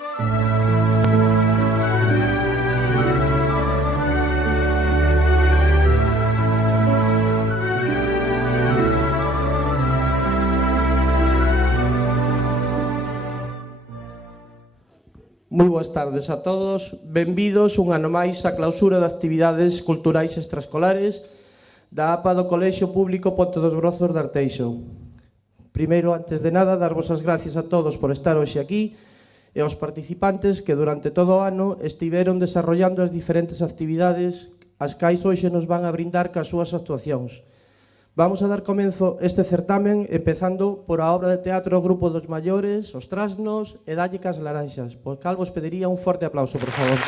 Moi boas tardes a todos, benvidos un ano máis á clausura de actividades culturais extraescolares da APA do Colexio Público Ponte dos Brozos de Arteixo. Primeiro, antes de nada, darvos as gracias a todos por estar hoxe aquí e aos participantes que durante todo o ano estiveron desarrollando as diferentes actividades as cais hoxe nos van a brindar cas súas actuacións. Vamos a dar comenzo este certamen empezando por a obra de teatro Grupo dos Maiores, Os Trasnos e Dalle cas Laranxas. Por cal vos pediría un forte aplauso, por favor.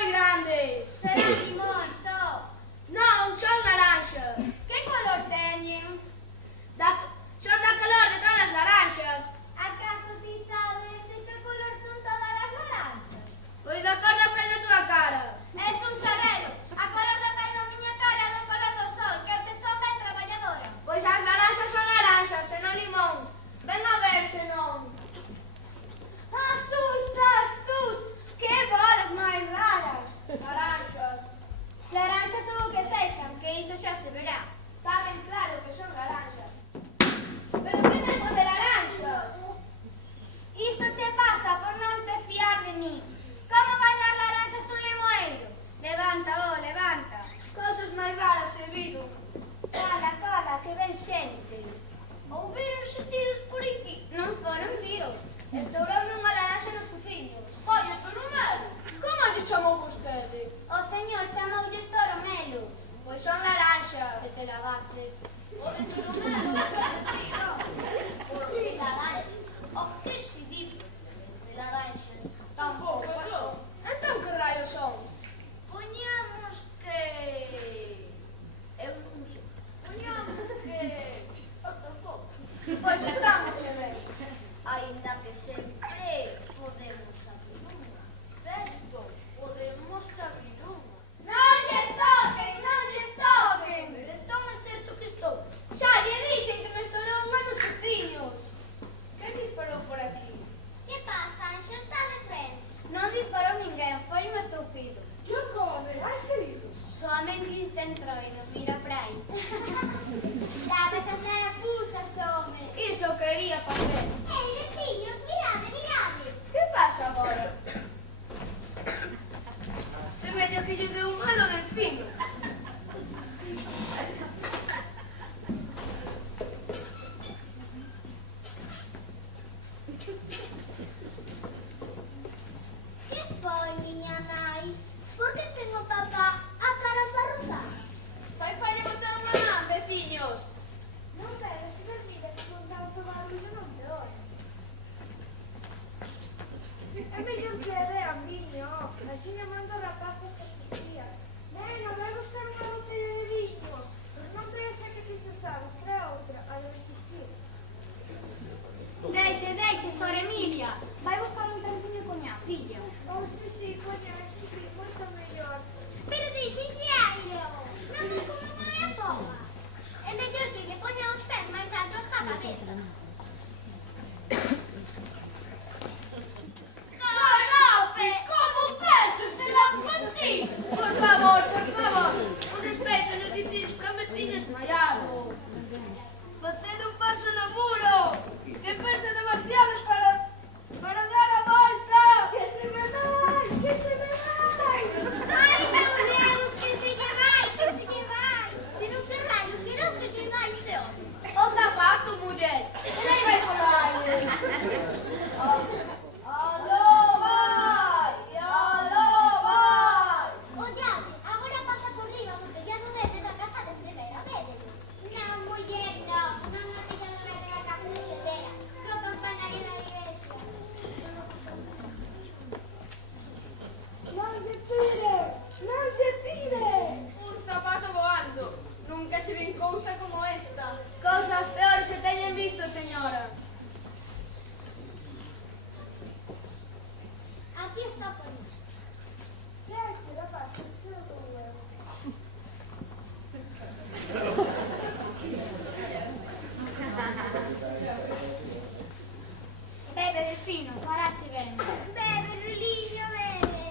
moi grandes. Serán limón, só. Non, son laranxas. Que color teñen? Son da color de todas as laranxas. Acaso ti sabes de que color son todas as laranxas? Pois da cor da pel da tua cara. Es un charrero. A color da pel da miña cara é do color do sol, que eu te son ben traballadora. Pois as laranxas son laranxas e non limóns. Ven a ver se non. Asus, asus, que bolas máis raras. Laranxas. Laranxas ou o que sexan, que iso xa se verá. Está ben claro que son laranxas. Pero que tipo de laranxas? Iso che pasa por non te fiar de mí. Como vai dar laranxas un limoeiro? Levanta, levanta. Cosas máis raras he vido. Cala, cala, que ven xente. Ouvíronse tiros por aquí? Non foron tiros. Estouroume unha laranxa nos fuciños. Oye, Torumelo, como te chamou vostede? O señor chamoulle Toromelo. Pois son laranxas. Se te lavases. O de Torumelo, non sei decir, non? Laranxas. O que se di de laranxas? Tampouco, son. Entón que rayos son? Poñamos que... Eu non sei. Poñamos que... Eu tampouco. Pois estamos che ben. Ainda que sempre podemos abrir unha. Certo, podemos abrir unha. Non lles toquen, non lles toquen. Pero entón é certo que estou. Xa lle dixen que me estourou unha nos fuciños. Que disparou por aquí? Que pasa, Anxo, estades ben? Non disparou ninguén, foi un estúpido. Que ocurre? Hai feridos? Soamente centroidos, mira pra aí. Dabas a andar a putas, home. Iso quería facer. Ei, veciños, mirade, mirade. Que pasa agora? Se medio que lle deu malo delfino. Que foi, miña nai? Por que ten o papá a cara esbarrozada? Fai falla botar unha man, veciños. Non pero se me olvida que con tanto barullo non te oio. É mellor que le dean viño, así me mando rapazos a día. Nena, vai buscar unha botella de viño. Non pensa que ti se sabe, trae outra, a lo discutir. Deixe, Sor Emilia. Vai buscar un tanciño coña filla. Oh, sí, coña, sí, moito mellor. Pero deixenlle aire. Non se como non é a foga. É mellor que lle poña os pés máis altos que a cabeza. Galope, como penses de lampantinos? Por favor, un respeto nos dicís para un veciño esmaiado. Faced un paso no muro, que pesa demasiado para dar a volta. Que se me vai, que se me vai. Ai, meu Deus, que se lle vai. Pero que rayos será que se vai este home? O zapato, muller, ele vai polo aire. Aló vai. Ollade, agora pasa por riba do tellado verde da casa de Cervera, védelo. Non, muller, non no tellado verde da casa de Cervera, do campanario da iglesia. Non lle tire, non lle tire. Un zapato voando. Nunca che vin cousa como esta. Cousas peores se teñen visto, señora. Aquí está por mí. Que é que rapaz, que se do huevo. Bebe, Delfino, parache ben. Bebe, Rulillo, bebe.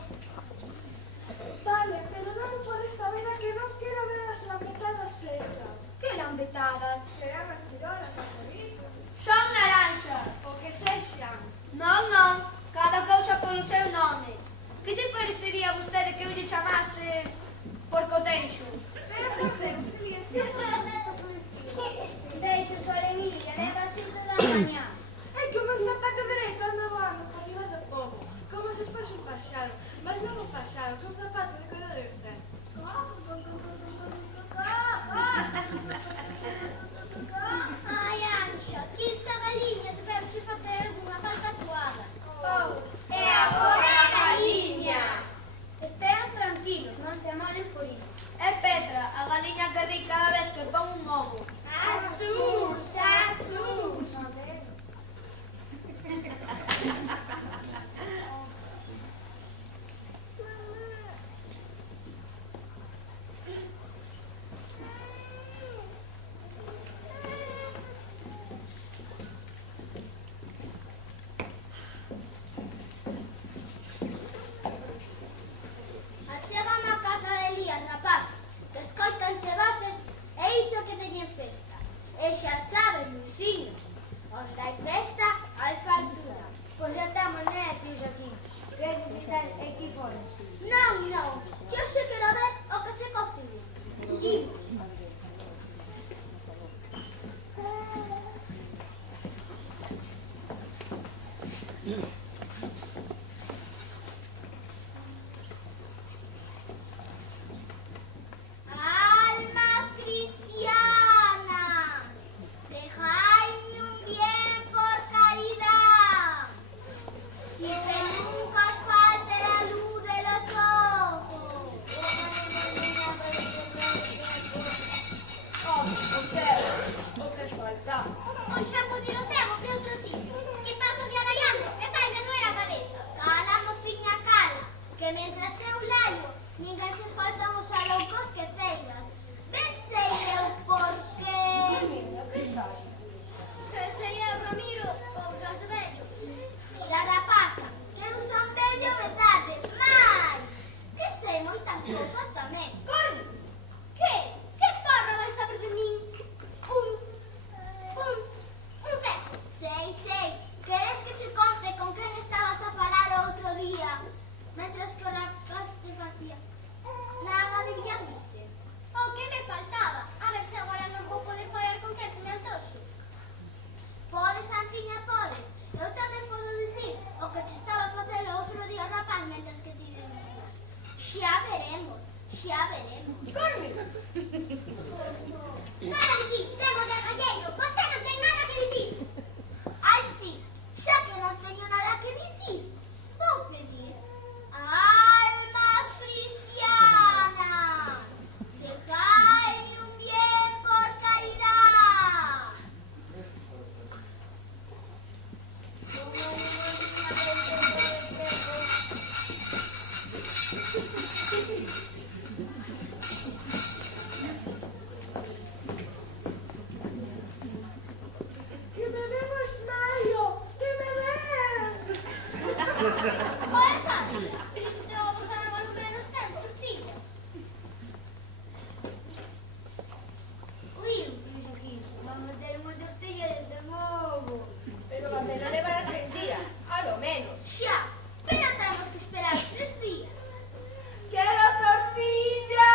Vale, pero dame por esta vida que non quero ver as lamentadas esas. Que lambetadas. Será mentirolas, por iso. Son laranxas. O que sexan. Non, cada cousa polo seu nome. Que te parecería a vostede que eu lle chamase Porcotenxo? Pero por Deus, Elías, que Deixo, Sor Emilia, leva así toda a mañá. é que o meu zapato dereito anda voando por riba do povo, como se fose un paxaro, mas non un paxaro, que un zapato de cora de usted. Ai, Anxo, aquí está a galiña, debemos facer algunha falta atuada. Oh, e agora a galiña. Esperan chamades por iso. É Petra, a galiña que ri cada vez que pon un ovo. Asus, asus. Achégame a casa de Elías, rapaz, que escoitanse voces e iso que teñen festa. E xa sabes, Luisino, onde hai festa, hai fartura. Pois ya estamos, né, tío Joaquín? Queres visitar aquí fora? Non, non, que eu xe quero ver o que se cocina. Imos. Almas cristianas, dejadme un bien por caridad, y que nunca os falte la luz de los ojos. O que falta? Hoy xa pudieron cego para outro sitio. Que paso de arallando e fai me doer a cabeza. Cala, mociña, cala, que mentras eu laio, ninguén se escoltan os aloucos que cellas. Ben sei eu por qué. Que sei eu, Ramiro, cousas de vello. La rapaza, que eu son vello, verdade, mais que sei moitas cousas tamén. Que? Que porra vais saber de min? Un cepo. Sei. Queres que che conte con quen estabas a falar o outro día? Mentras que o rapaz te facía nada de Villagrise. O que me faltaba? A ver se agora non vou poder falar con quen se me antoxo. Podes, Antiña, podes. Eu tamén podo dicir o que che estaba a facer o outro día o rapaz mentras que ti dormías. Xa veremos. Carmen! Para aquí, tengo de galleiro. Vosté non ten nada que dicir. Ai, sí, xa que non teño nada que dicir, vou pedir almas cristianas, dejadme un bien por caridad. Que me vemos, Mario! Que me ven! Pois, amiga, este ovo xa non vale menos ten tortilla. Ui, tío Joaquín, vamos ter unha tortilla de ovo. Pero a cena levará 3 días, a lo menos. Xa, pero temos que esperar 3 días. Quero tortilla!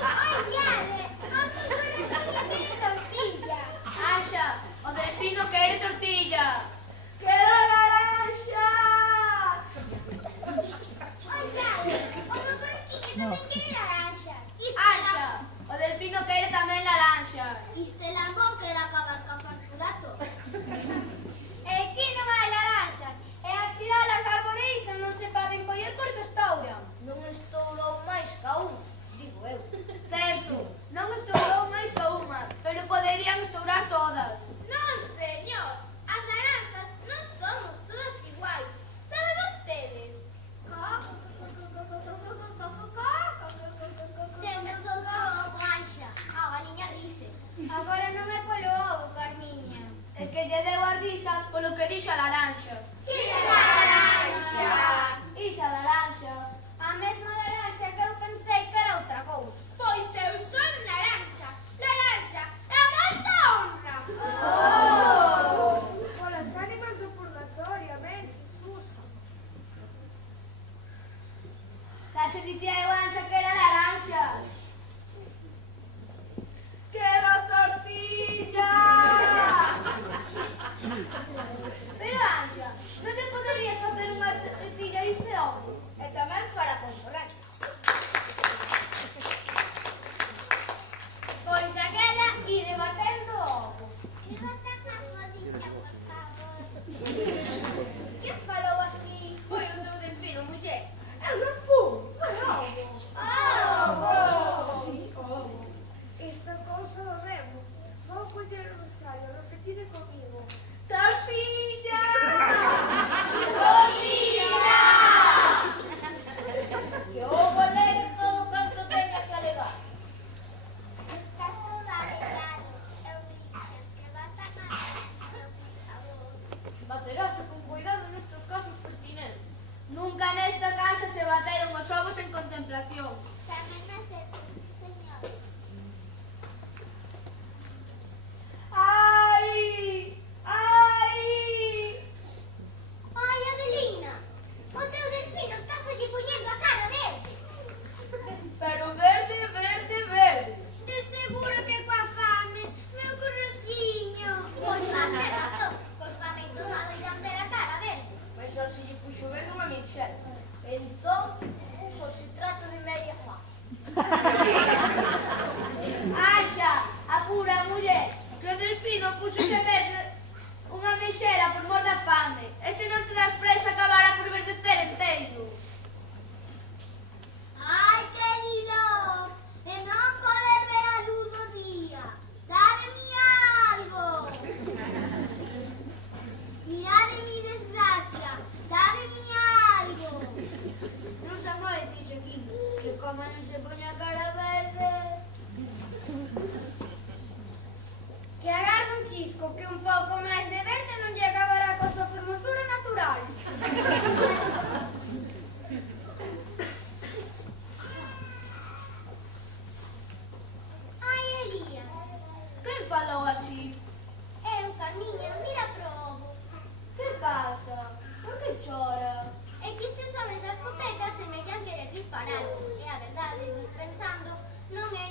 Ai, Yade, a mi coraxilla pide tortilla. Axa, o delfino quere tortilla. Quero naranxas! Ai, Yade, o meu coraxilla tamén quere naranxas. Axa, o delfino quere tamén laranxas. Este lambón quere acabar ca farturato. E aquí non hai laranxas, e as tiralas arboreisas non se poden coller porque estouran. Non estourou máis ca un, digo eu. Certo, non estourou máis ca unha, pero poderían estourar todas. Non, señor, as naranjas non somos todas iguais. Sabe vostede? Ten que soltar o ganxa, a galiña rise. Agora non é polo ovo, Carmiña. É que lle deu a risa polo que dixo a laranxa. Que naranxa! Ixa laranxa. A mesma laranxa que eu pensei que era outra cousa. Pois eu son naranja. Naranja é moita honra. Polas ánimas do purgatorio, ben, Jesús. Xa che dicía eu ancha que era laranxas. Quero tortilla! Pero Anxa, non te poderías facer unha tortilla a este ovo? E tamén para consolar. Pois daquela ide batendo o ovo. E bota na codiña, por favor. Que falou así? Foi o teu delfino, muller. Eu non fui, foi ovo.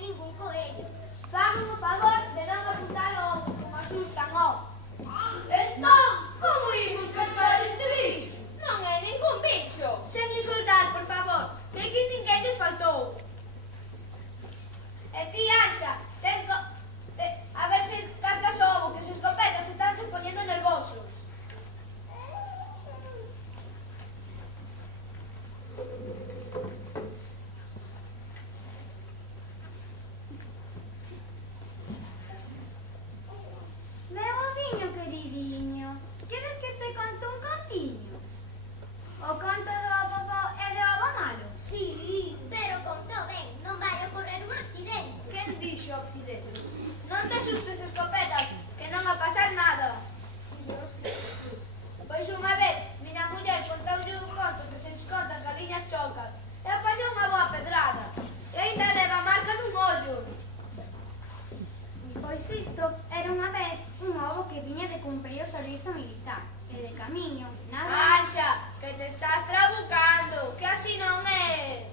ningún coello. Fagan o favor de non apuntar o outro, como asustan, ó. Entón, como imos cascar este bicho? Non é ningún bicho. Sen insultar, por favor, que aquí ninguén lles faltou. E ti, Anxa, a ver se cascas o ovo, que as escopetas se están se poñendo nervosos. Meu oviño queridinho, queres que te conte un contiño? O conto do avó e do avó malo? Sí, pero contou ben, non vai ocorrer un accidente. Quen dixo accidente? Non te asustes, escopetas, que non va a pasar nada. Pois unha vez, miña muller contoulle un conto que se esconta as galiñas chocas e apañou unha boa pedrada. E ainda leva marca nun ollo. Pois isto era unha vez un ovo que viña de cumprir o servizo militar. E de camiño, nada... Anxa, que te estás trabucando, que así non é.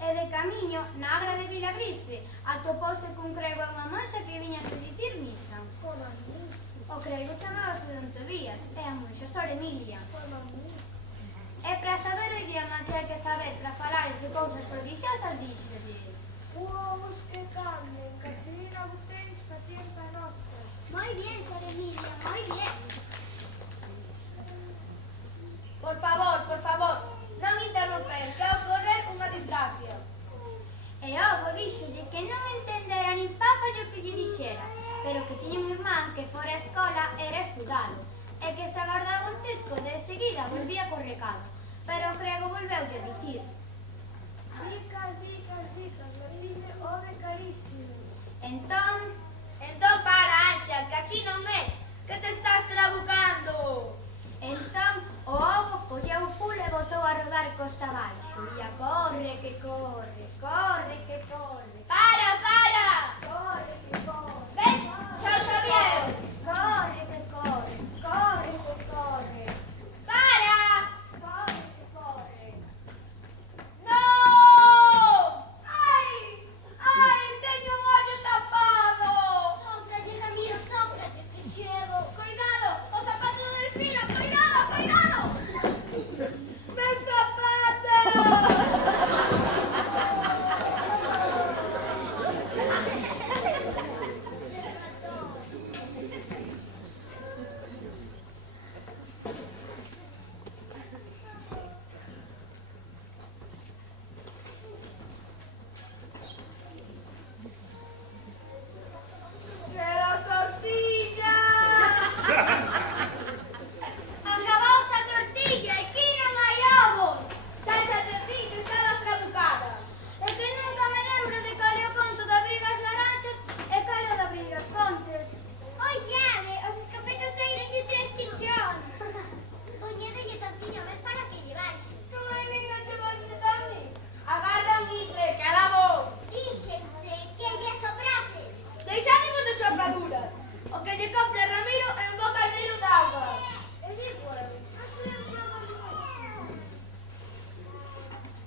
E de camiño, na agra de Vilagrise, atopouse cun crego e unha monxa que viña a dicir misa. O crego chamábase Don Tobías e a monxa Sor Emilia. E para saber o idioma que hai que saber para falares de cousas prodixiosas, díxolle: Ovos que cambien, Caterina Buteis, pacienta nostra. Moi bien, Sor Emilia, moi bien. Por favor, non interromper, que ocorrer unha desgracia. E o ovo díxolle que non entendera nin papa o que lle dixera, pero que tiña un irmán que fora a escola era estudado, e que se agardaba un chisco de seguida volvía co recado, pero o crego volveulle a dicir: Dicas, latine ove carísimo. entón, Entón para, Anxa, que así non é, que te estás trabucando. o ovo colleu o pulo e botou a rodar costa abaixo, e a corre que corre, corre que corre, Para! corre que corre. Ves? Xa o sabía eu. Corre que corre, corre que corre, Para! corre que corre. Non! Ai, teño un ollo tapado. Sófralle, Ramiro, sófrate, que chego. Cuidado, o zapato do delfino, cuidado. ¡Me zapato! ¡Quiero tortilla! Acabaos a tortilla, aquí non hai ovos. Salsa de ti que estabas trabucada. É que nunca me lembro de cal é o conto de abrir as laranxas e cal é o de abrir as fontes. Ollade, os escopetos saíronlle 3 tichóns. Poñedelle tortilla, ves para que lle baixe. Non hai ninguén que valle dar ni. Agarda un guitre, que alá vou. Díxense que lle soprases. Deixádemos de sopladuras. O que lle compre Ramiro en bo caldeiro de auga. E digo eu, acho que non vamos.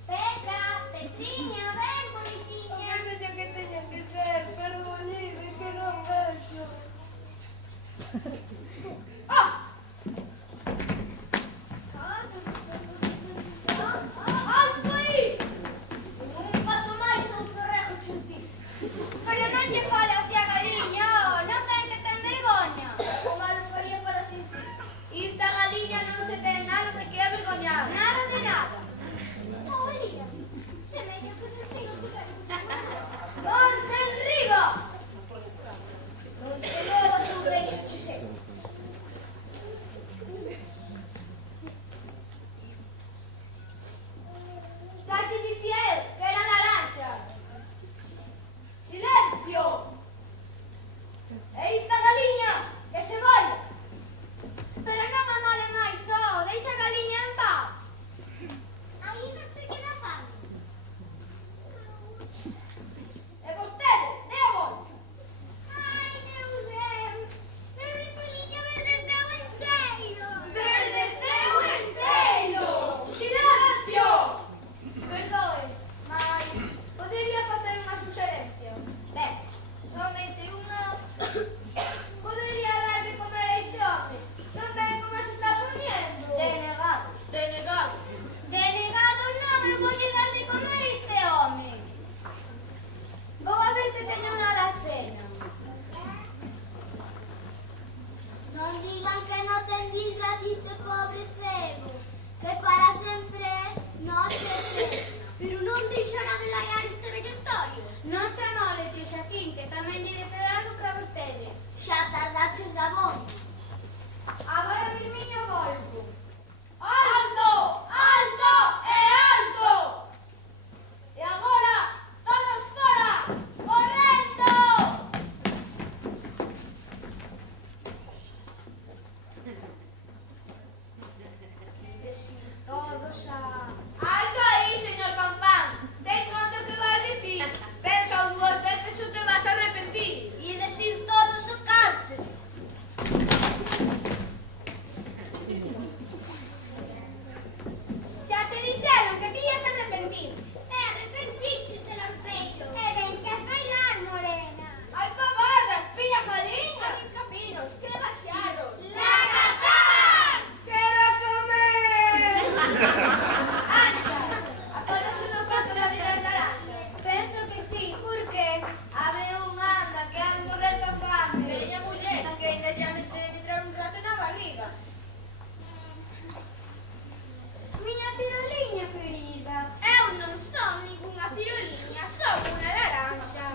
Petra, Petriña, ven, O policía. que teñen que ser, pero libre que non vexo. Alto aí! Un paso máis ou correjo chunti. Pero non lle fale así a galiña, non ten que ten vergoña. O malo faría para sentir. Esta galiña non se ten nada de que avergoñar. Nada de nada. Olía, semella que Xa tardaches da bondo. Agora mismiño volvo. Alto! Alto e alto! E agora, todos fora! Correndo! Todos a... Alto aí, señor Pampán! Ten conta o que vas dicir. Pensa dúas veces ou te vas a arrepentir. E decir todos o cárcere. Xa te dixeron que te ias arrepentir. Arrepentiches de los pechos. Ben que has bailar, morena. Alfabardas, pilla jaliña, capinos, que baixaros. La cazán! Quero comer! Anxa, acordas do pato de abrir as laranxas? Penso que sí, por qué? Abre un anda, que has de morrer con fame. Veña muller, que ainda ya me debe entrar un rato na barriga. Miña tiroliña querida. Eu non son ningunha ciroliña, son unha laranxa.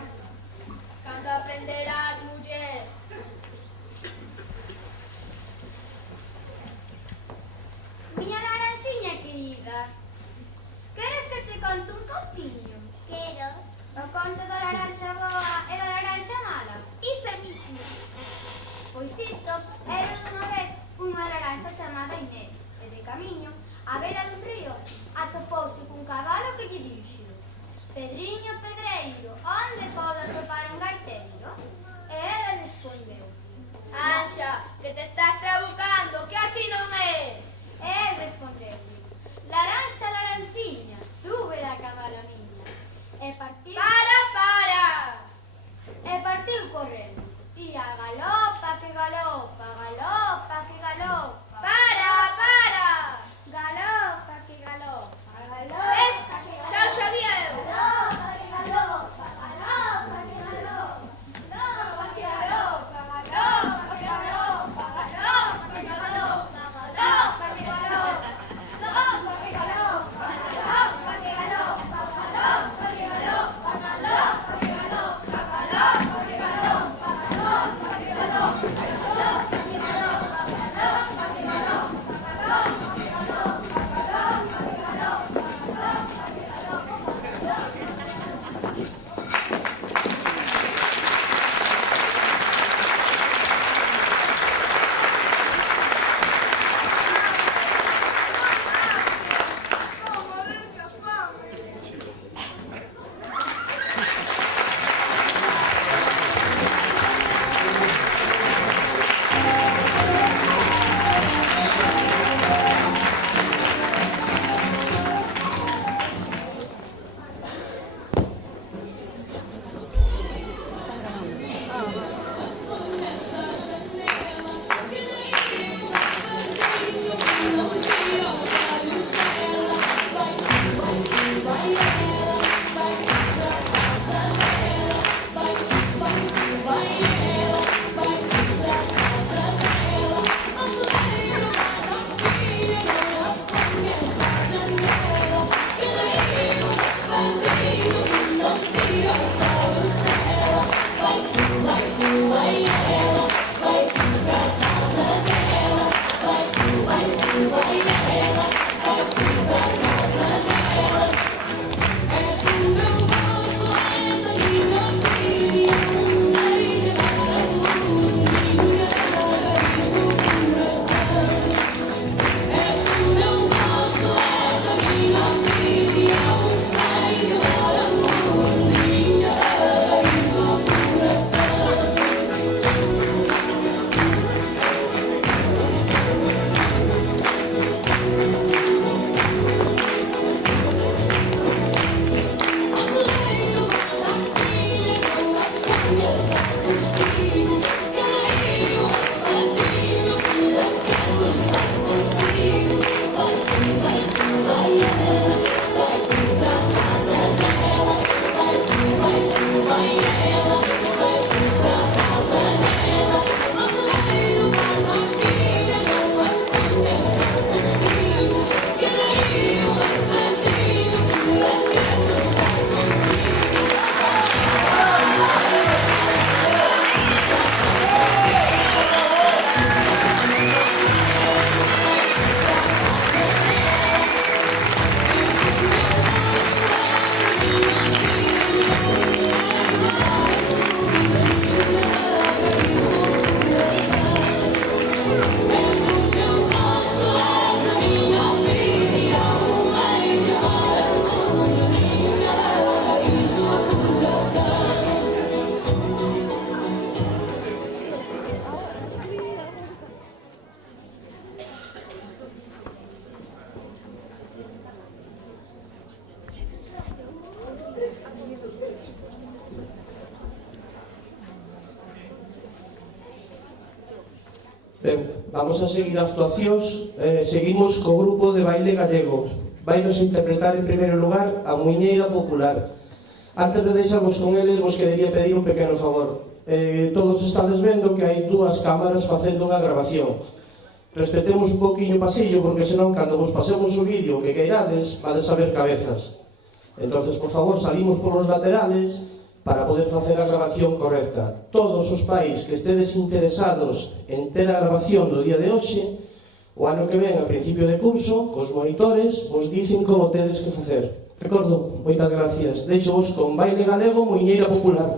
Cando aprenderás, muller? Miña laranxiña querida. Queres que te conte un contiño? Quero. O conto da laranxa boa e da laranxa mala? Iso mismo. Pois isto era dunha vez unha laranxa chamada Inés, e de camiño, á beira dun río, atopouse cun cabalo que lle dixo: Pedriño, pedreiro, onde podo atopar un gaiteiro? E ela respondeu. Anxa, que te estás trabucando, que así non é. E el respondeu: Laranxa, laranxiña, sube da cabaloniña. E partiu, Para! e partiu correndo. Ia galopa, que galopa, galopa, que galopa. Para! Galopa, que galopa, galopa, Es que Ben, vamos a seguir actuacións. Seguimos co grupo de baile gallego. Vainos interpretar en primeiro lugar a Muiñeira Popular. Antes de deixarvos con eles, vos querería pedir un pequeno favor. Todos estades vendo que hai dúas cámaras facendo unha grabación. Respetemos un poquinho o pasillo, porque senón, cando vos pasemos o vídeo que queirades, vades a ver cabezas. Entonces, por favor, salimos polos laterales para poder facer a grabación correcta. Todos os pais que estedes interesados en ter a grabación do día de hoxe, o ano que ven, a principio de curso, cos monitores, vos dicen como tedes que facer. De acordo? Moitas gracias. Deixo vos con baile galego, Muiñeira Popular.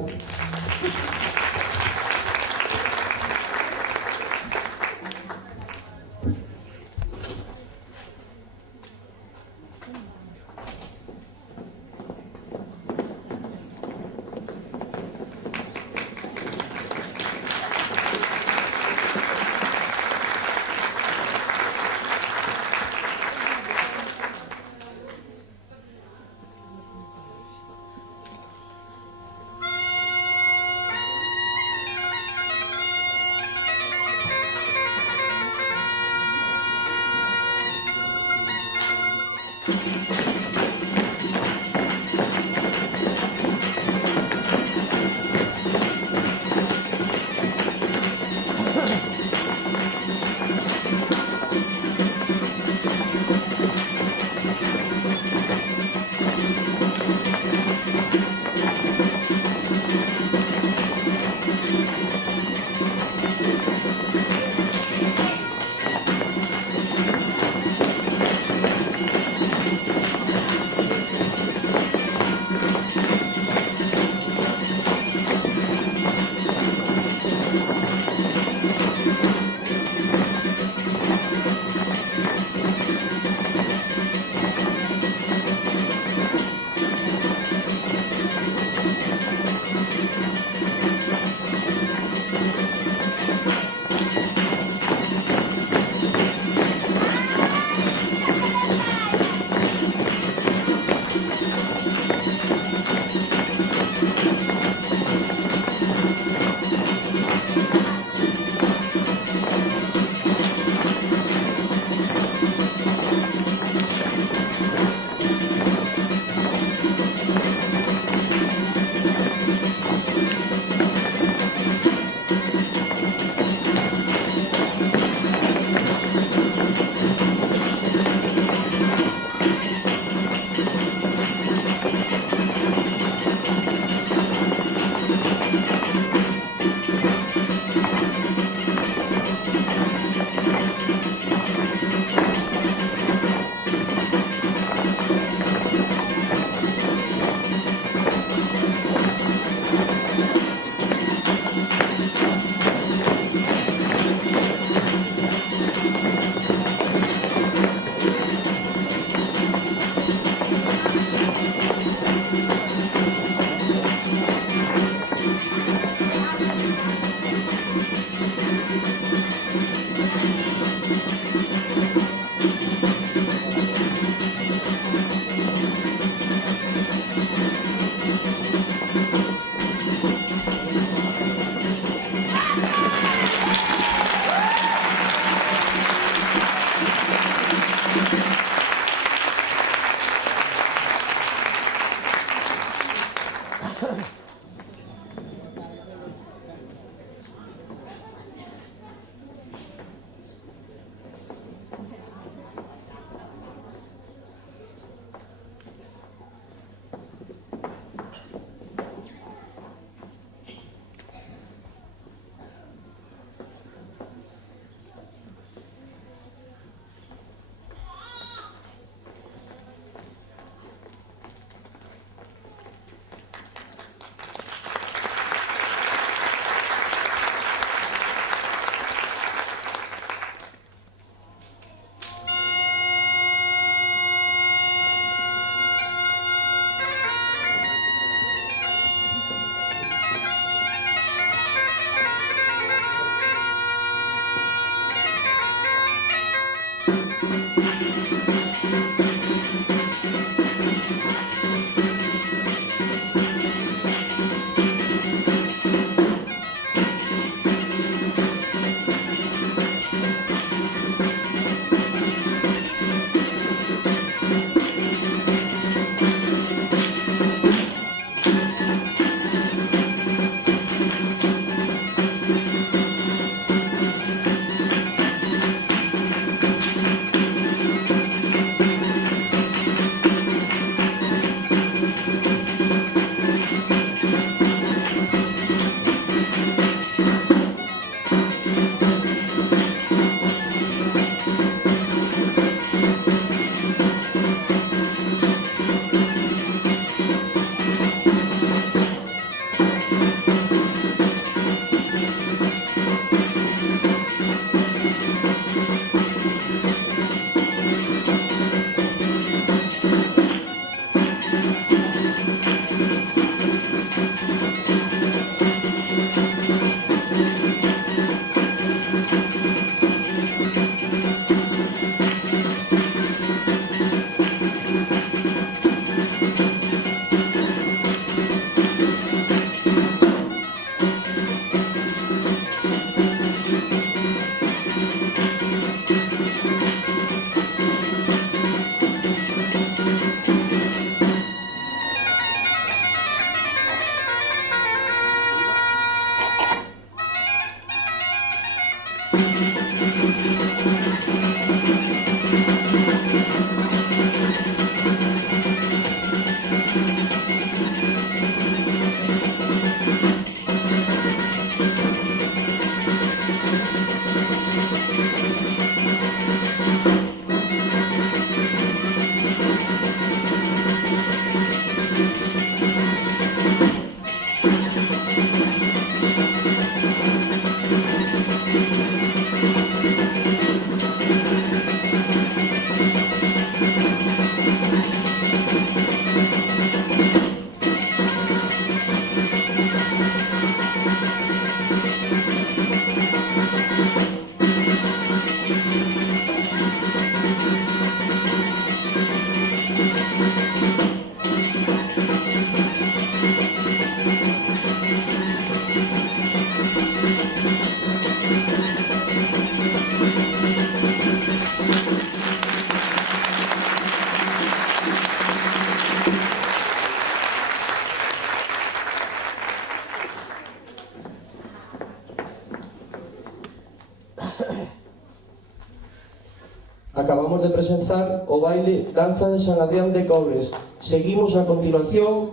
acabamos de presentar o baile Danza de San Adrián de Cobres. Seguimos a continuación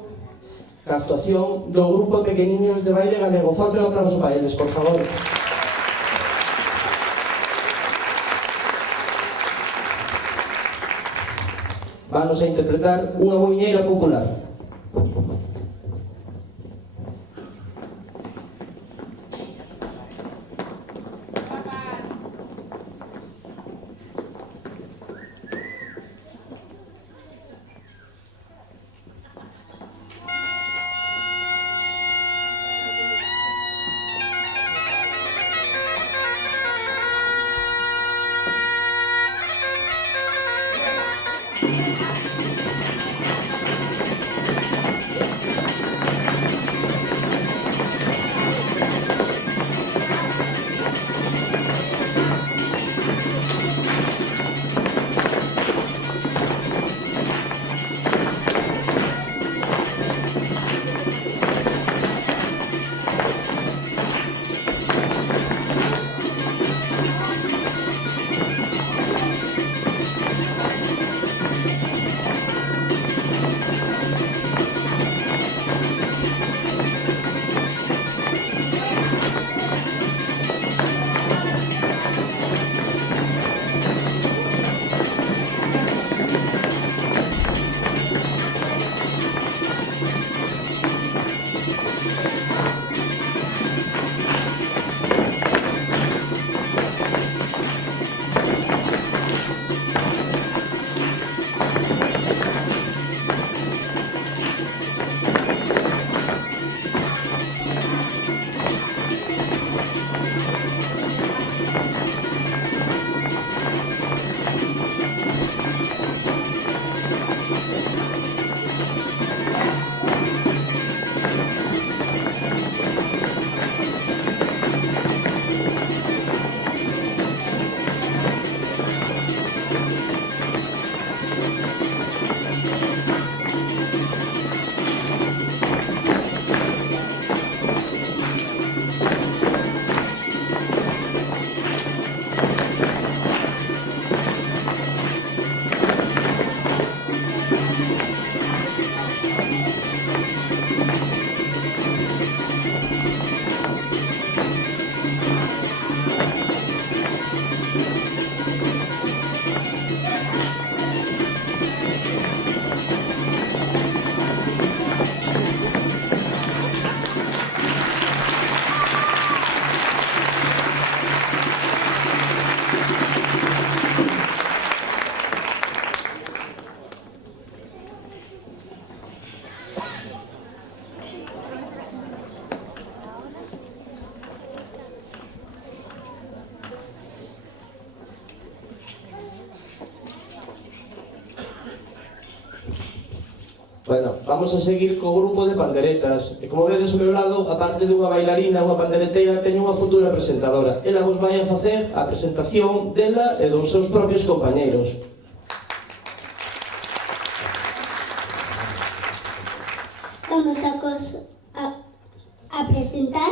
ca actuación do grupo Pequeniños de Baile Galego. Forte un aplauso para eles, por favor. Vamos a interpretar unha muiñeira popular. Bueno, vamos a seguir co grupo de panderetas. E como vedes ao meu lado, aparte dunha bailarina, unha pandereteira, teño unha futura presentadora. Ela vos vai a facer a presentación dela e dos seus propios compañeros. Vamos a presentar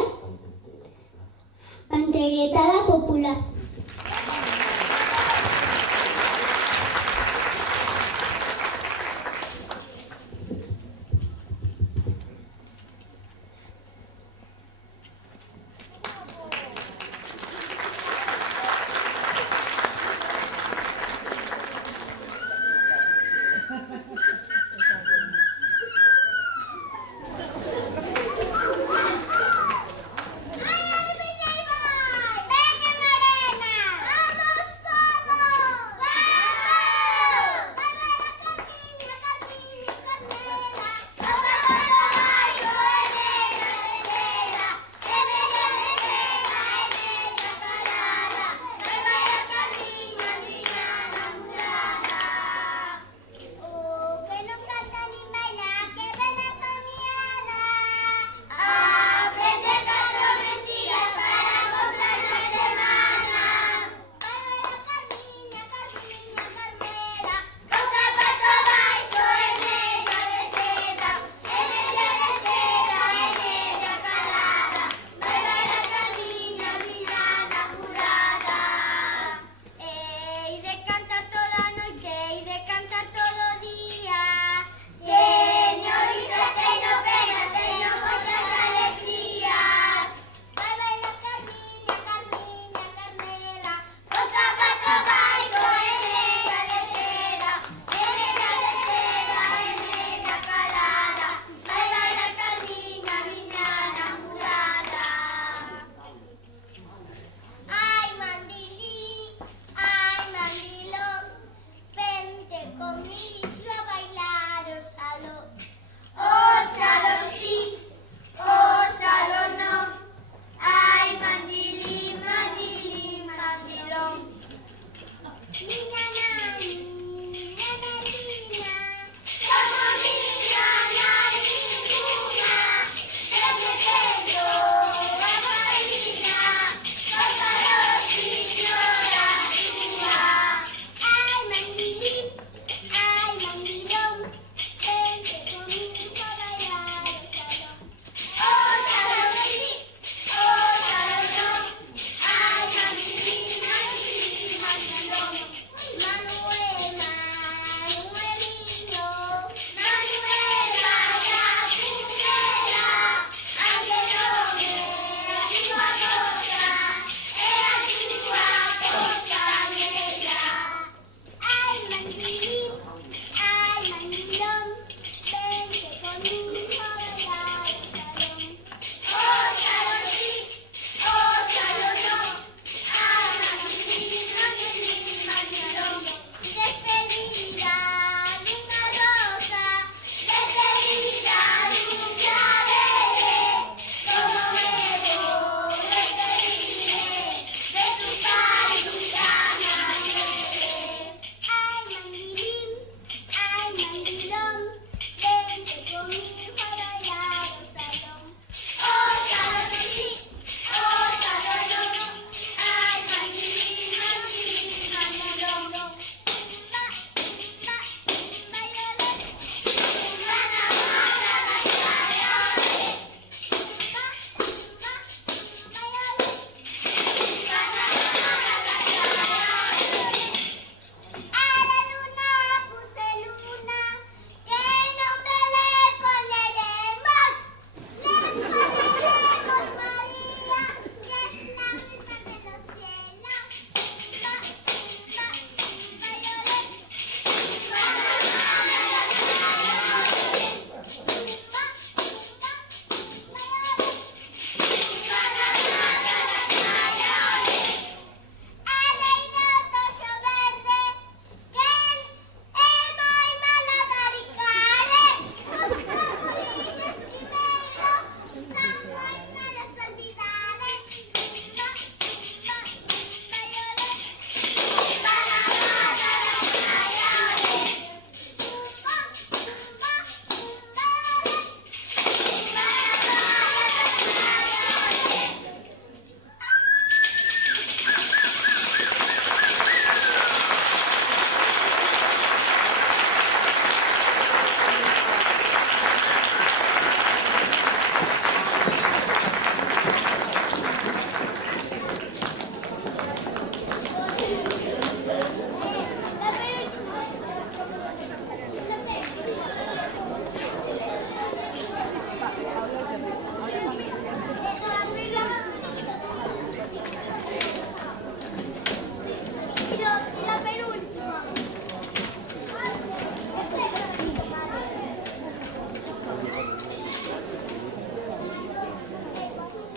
Panderetada Popular. Veña, Morena!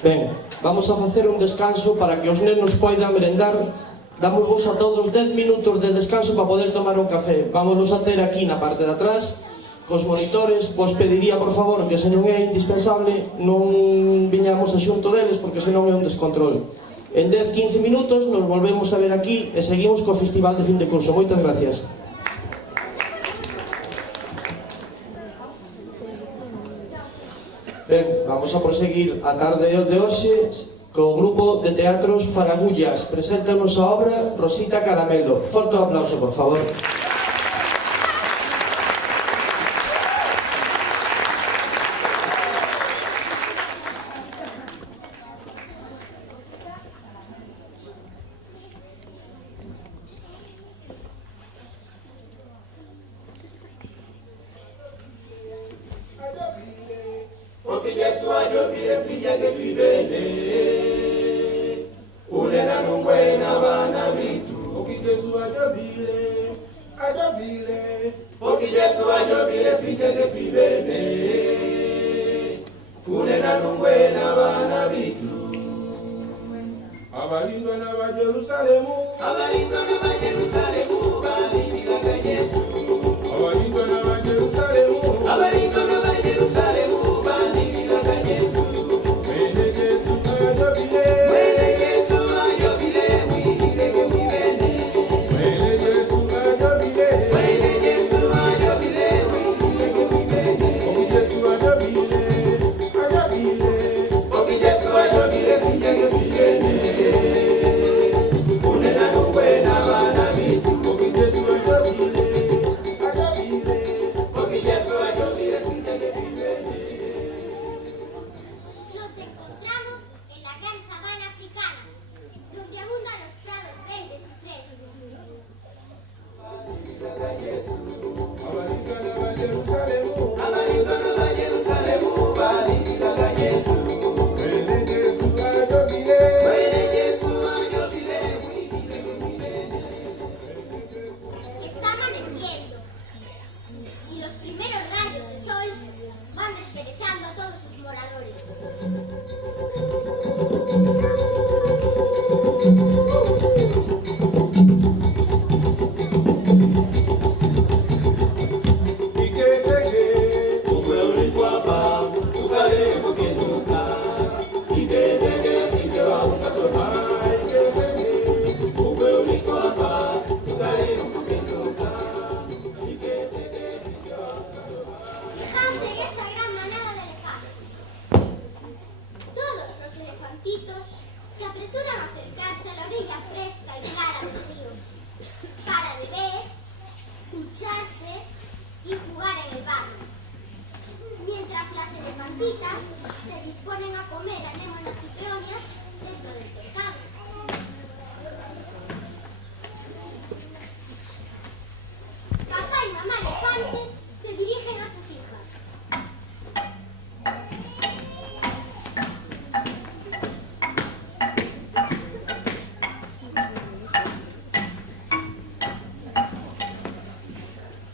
Ben, vamos a facer un descanso para que os nenos poidan merendar. Damos vos a todos 10 minutos de descanso para poder tomar un café. Vámonos a ter aquí na parte de atrás cos monitores. Vos pediría, por favor, que se non é indispensable non viñamos a xunto deles, porque senón é un descontrol. En 10-15 minutos nos volvemos a ver aquí e seguimos co festival de fin de curso. Moitas gracias. Ben, vamos a proseguir a tarde de hoxe co grupo de teatros Faragullas. Preséntanos a obra Rosita Caramelo. Forte aplauso, por favor. Unena nungwe na bana bitu elefantitas se disponen a comer anémonas y peonias dentro del cercado. Papá y mamá elefantes se dirigen a sus hijas.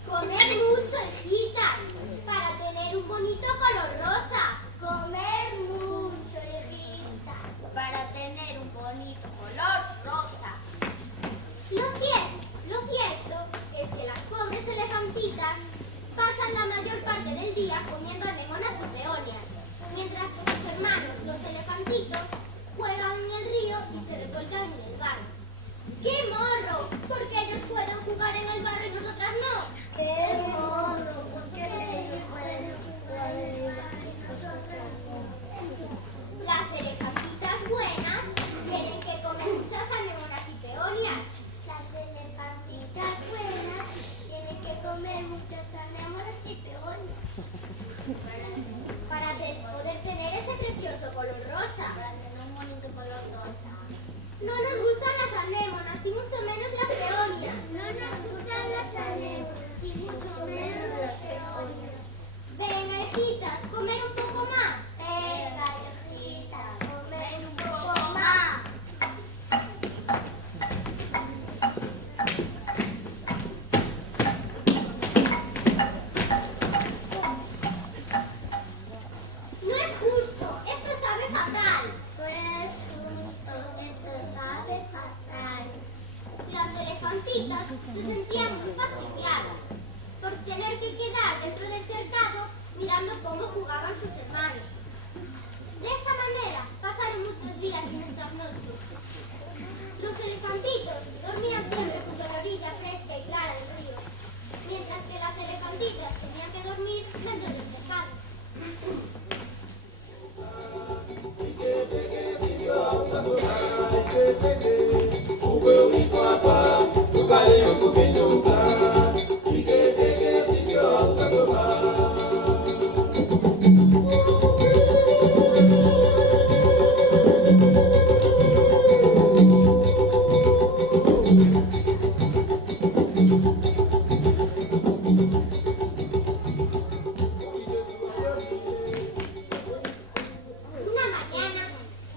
Comer mucho, hijitas, para tener un bonito color rosa. Comer mucho, hijitas, para tener un bonito color rosa. Lo cierto es que las pobres elefantitas pasan la mayor parte del día comiendo anémonas y peonias, mientras que sus hermanos, los elefantitos, juegan en el río y se revuelcan en el barro. ¡Qué morro! Porque ellos pueden jugar en el barro y nosotras no. ¡Qué morro! Porque ellos pueden jugar en el barro y nosotras no. Las elefantitas buenas tienen que comer muchas anémonas y peonias. Las elefantitas buenas tienen que comer muchas anémonas y peones Para poder tener ese precioso color rosa. para tener un bonito color rosa. No nos gustan las anémonas y mucho menos las peonias. No nos gustan las anémonas y mucho menos las peones. Venga, hijitas, comer un poco más. Venga, hijitas, comer un poco más. No es justo, esto sabe fatal. No es justo, esto sabe fatal. Las elefantitas se sentían muy fastidiadas por tener que quedar dentro del cercado mirando cómo jugaban sus hermanos. De esta manera pasaron muchos días y muchas noches. Los elefantitos dormían siempre junto a la orilla fresca y clara del río, mientras que las elefantitas tenían que dormir dentro del cercado. Una mañana,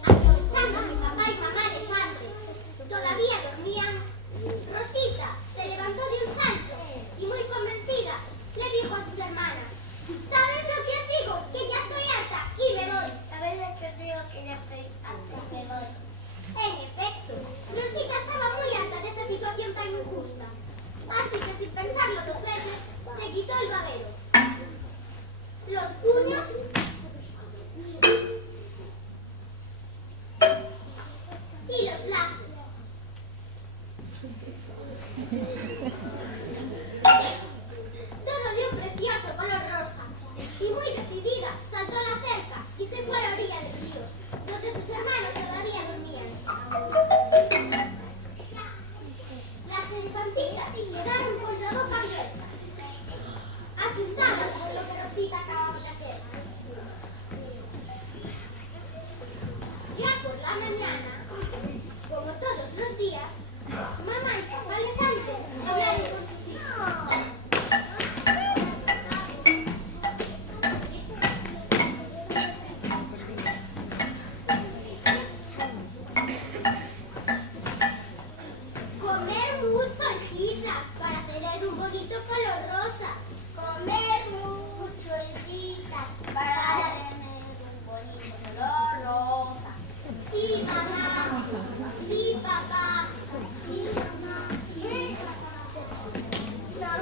aprovechando que papá y mamá elefantes todavía dormían, Rosita se levantó de un salto y muy convencida le dijo a sus hermanas: ¿Sabes lo que os digo? Que ya estoy harta y me voy. ¿Sabes lo que os digo? Que ya estoy harta, me voy. En efecto, Rosita estaba muy harta de esa situación tan injusta, así que sin pensarlo dos veces se quitó el babero, los puños y los lazos. Todo de un precioso color rosa, y muy decidida saltó a la cerca y se fue a la orilla del río, donde sus hermanos todavía dormían. Las elefantitas quedaron con la boca abierta, asustadas por lo que Rosita acababa de hacer. Ya por la mañana, como todos los días, mamá y papá elefante hablaron con sus hijos. Comer mucho, hijitas, para tener un bonito color rosa. Comer mucho, hijitas, para tener un bonito color rosa. Sí, mamá. Sí, papá. Sí, mamá. Sí, papá. No.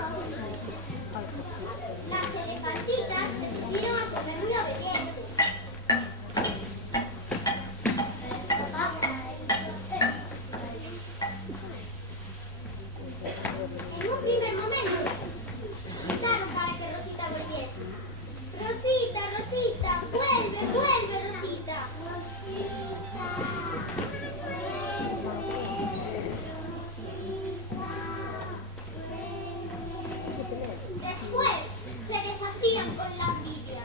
Las elefantitas se pusieron a comer muy obedientes. En un primer momento, gritaron para que Rosita volviese. Rosita, Rosita, vuelve, vuelve, Rosita. Rosita, vuelve, Rosita, vuelve. Después se deshacían con la envidia.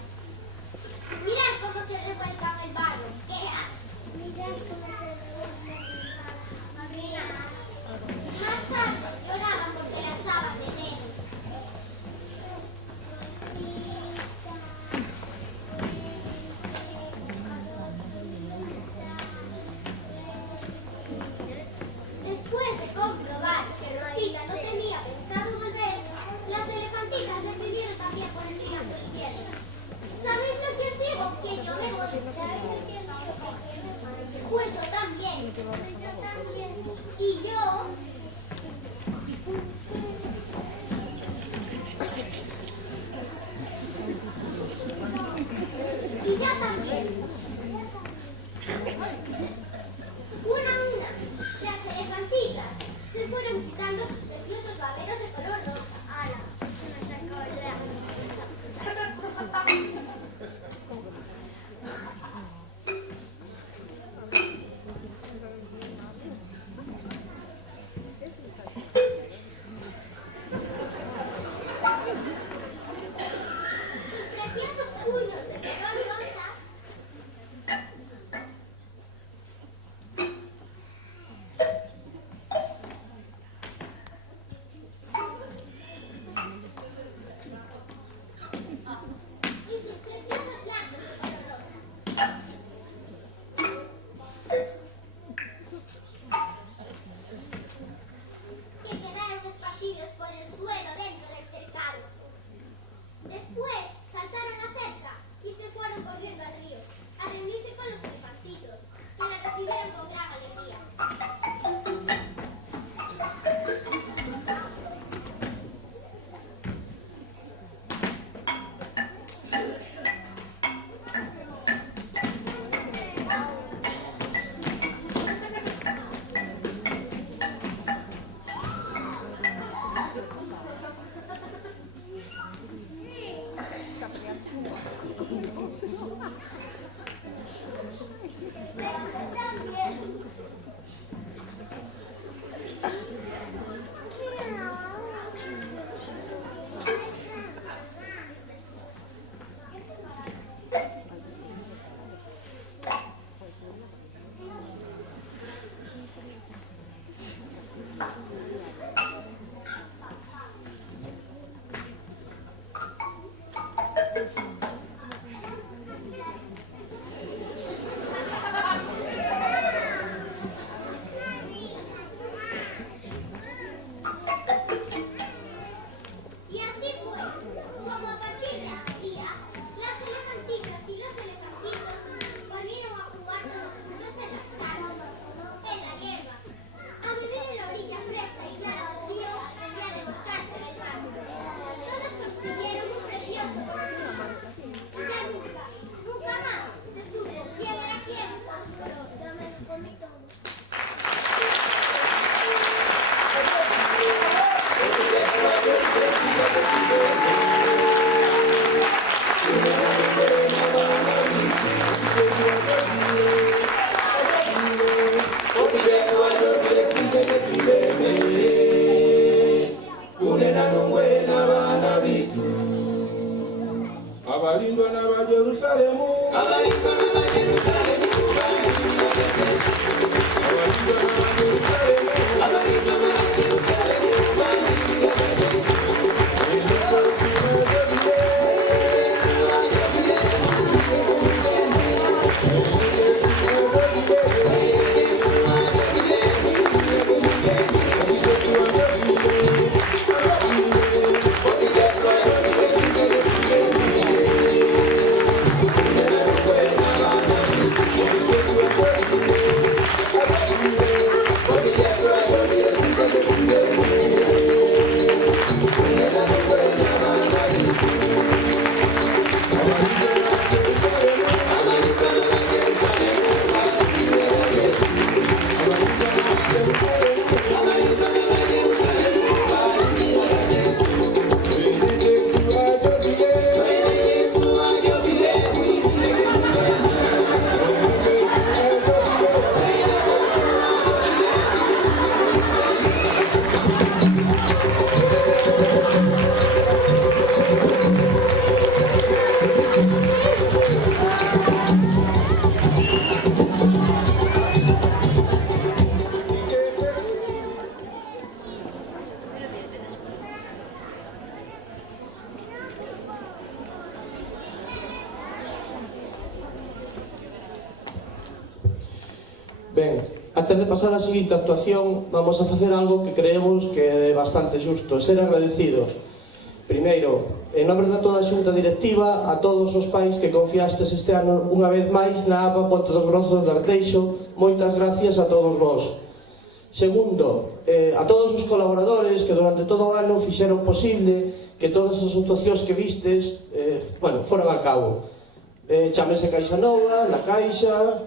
también. Una a una, las elefantitas se fueron quitando sus preciosos baberos de color rosa. ¡Hala! Se me sacó la... Preciosos puños de color rosa y sus preciosos labios de color rosa. Que quedaron esparcidos por el suelo dentro del cercado. Después saltaron la cerca y se fueron corriendo al río a reunirse con los elefantitos, que la recibieron con gran alegría. Pero también... Y así fue, como a partir de ese día, las elefantitas y los elefantitos volvieron a jugar todos juntos en las charcas, en la hierba, a beber en la orilla fresca y clara del río y a revolcarse en el mar. Todos consiguieron un precioso matrimonio. Ya nunca más se supo quién era quién a su color. Yo me lo comí todo. Abalindwa n'aba Jerusalemu, abalindwa n'aba Jerusalemu, abalindwa n'aba Jerusalemu, abalindwa n'aba Jerusalemu, Ben, antes de pasar á seguinte actuación, vamos a facer algo que creemos que é bastante xusto, ser agradecidos. Primeiro, en nome de toda a xunta directiva, a todos os pais que confiastes este ano unha vez máis na APA Ponte dos Grozos de Arteixo, moitas gracias a todos vós. Segundo, a todos os colaboradores que durante todo o ano fixeron posible que todas as actuacións que vistes foran a cabo. Chámese Caixa Nova, La Caixa,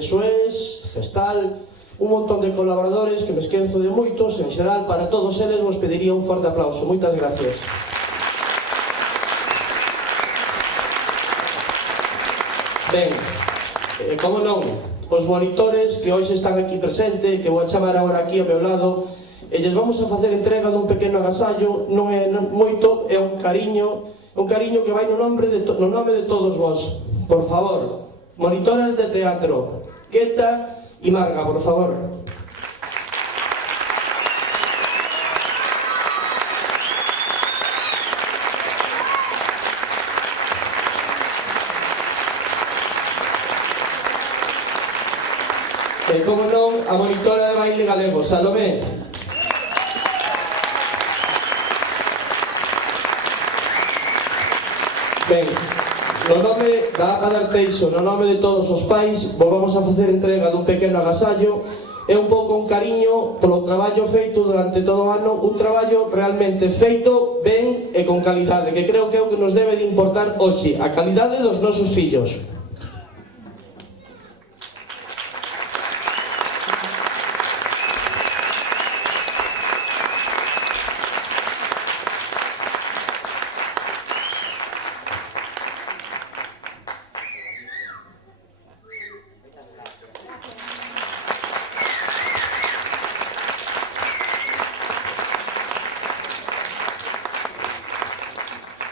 Suez, Gestal, un montón de colaboradores que me esquenzo de moitos. En xeral, para todos eles vos pediría un forte aplauso. Moitas gracias. Ben, como non, os monitores que hoxe están aquí presente, que vou a chamar agora aquí ao meu lado, e lles vamos a facer entrega dun pequeno agasallo. Non é moito, é un cariño que vai no nome de todos vos. Por favor, monitoras de teatro, Queta e Marga, por favor. E como non, a monitora de baile galego, Salomé. Ben, no nome da APA de Arteixo, no nome de todos os pais, vos vamos a facer entrega dun pequeno agasallo. É un pouco un cariño polo traballo feito durante todo o ano, un traballo realmente feito ben e con calidade, que creo que é o que nos debe de importar hoxe, a calidade dos nosos fillos.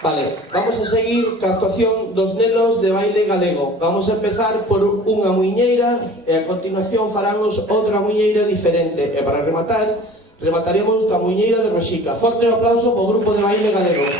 Vale, vamos a seguir ca actuación dos nenos de baile galego. Vamos a empezar por unha muiñeira e a continuación faramos outra muiñeira diferente. E para rematar, remataremos ca muiñeira de Roxica. Forte aplauso po grupo de baile galego.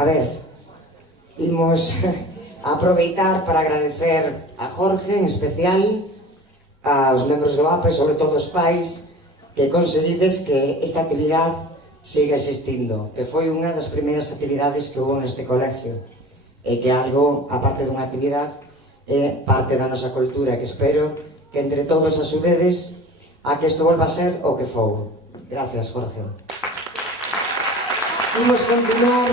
A ver, imos aproveitar para agradecer a Jorge, en especial, aos membros do APA e sobre todo os pais que conseguides que esta actividade siga existindo, que foi unha das primeiras actividades que houve neste colegio e que algo, aparte dunha actividade, é parte da nosa cultura, que espero que entre todos axudedes a que isto volva a ser o que foi. Gracias, Jorge. Imos continuar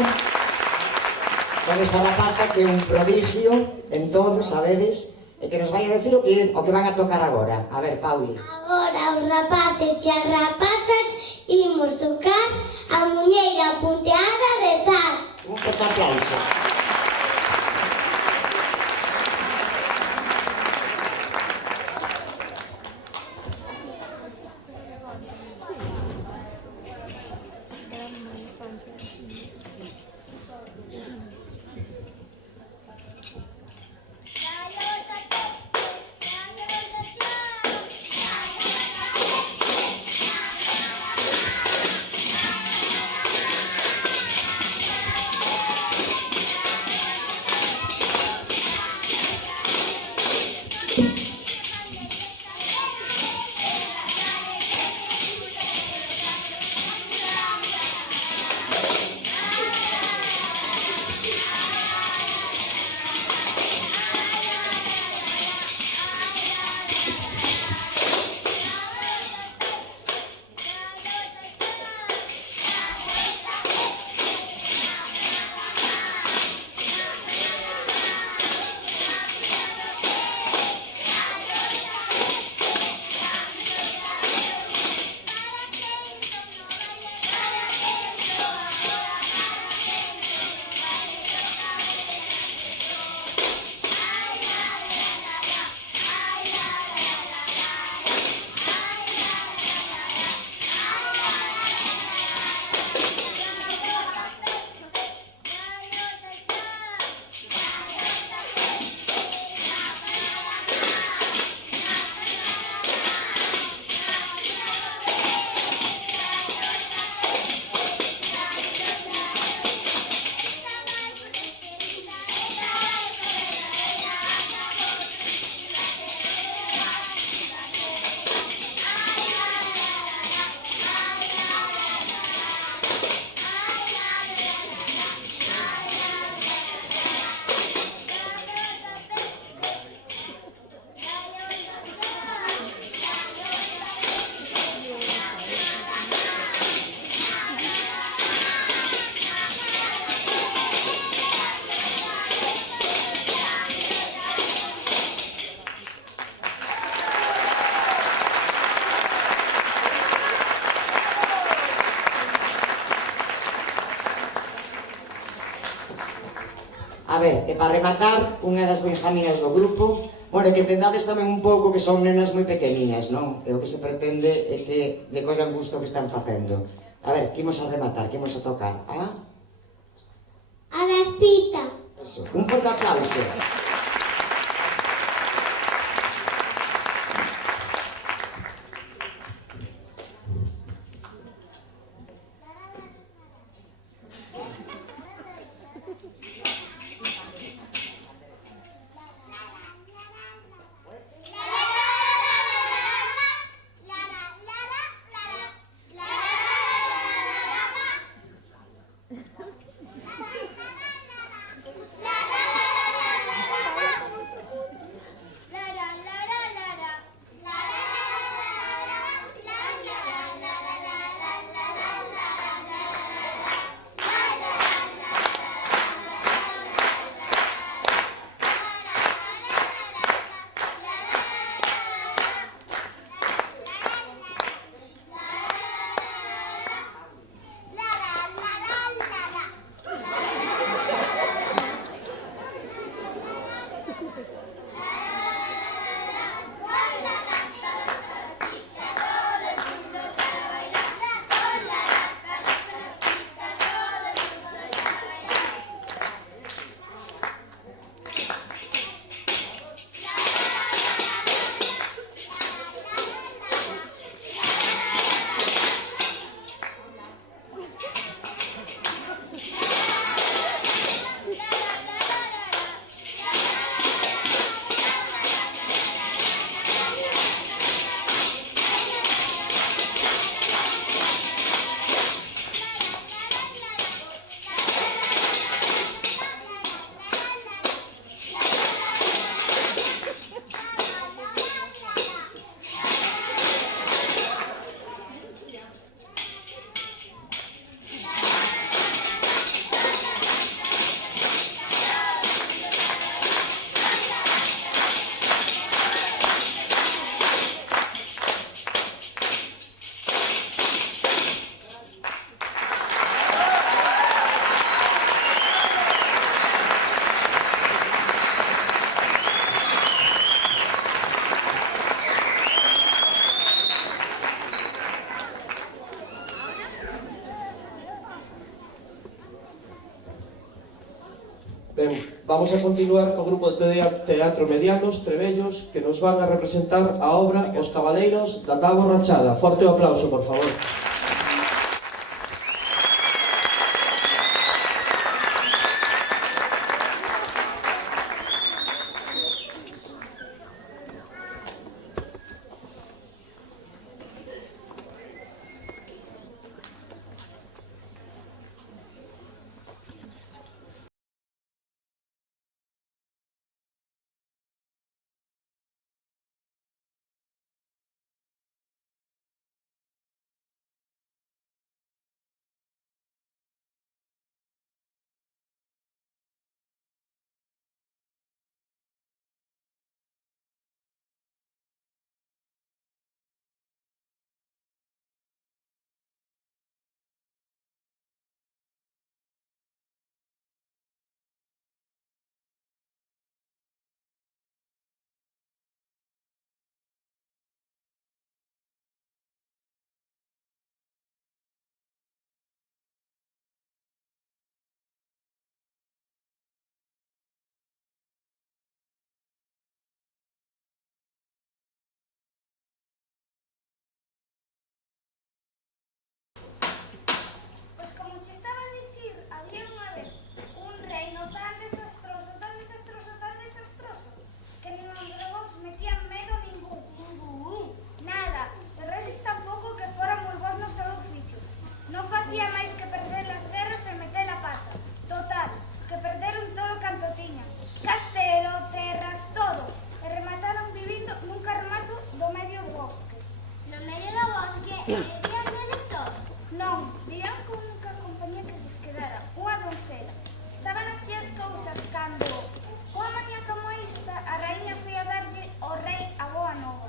con esta rapaza que é un prodigio en todos, sabedes, e que nos vai a decir o que van a tocar agora. A ver, Pauli. Agora os rapaces e as rapazas imos tocar a muñeira punteada de Zar. Un forte aplauso. ver, e para rematar, unha das benjaminas do grupo, bueno, que entendades tamén un pouco que son nenas moi pequeniñas, non? E o que se pretende é que lle collan gusto o que están facendo. A ver, que imos a rematar, que imos a tocar? A la espita. Eso, un forte aplauso. Ben, vamos a continuar co grupo de teatro medianos, Trebellos, que nos van a representar a obra Os Cabaleiros da Táboa Rachada. Forte o aplauso, por favor. Pois como che estaba a dicir, había unha vez un reino tan desastroso, que nin os dragóns metían medo ningún. Nada, de resis tampouco que foran moi bons no seu oficio. Non facía máis que perder as guerras e meter a pata. Total, que perderon todo canto tiñan. Castelo, terras, todo. E remataron vivindo nun carmato do medio do bosque. No medio do bosque, vivían neles sós. Non, vivían con única compañía que lles quedara, unha doncela. Estaban así as cousas cando, unha mañá como esta, a raíña foi a darlle ao rei a boa nova.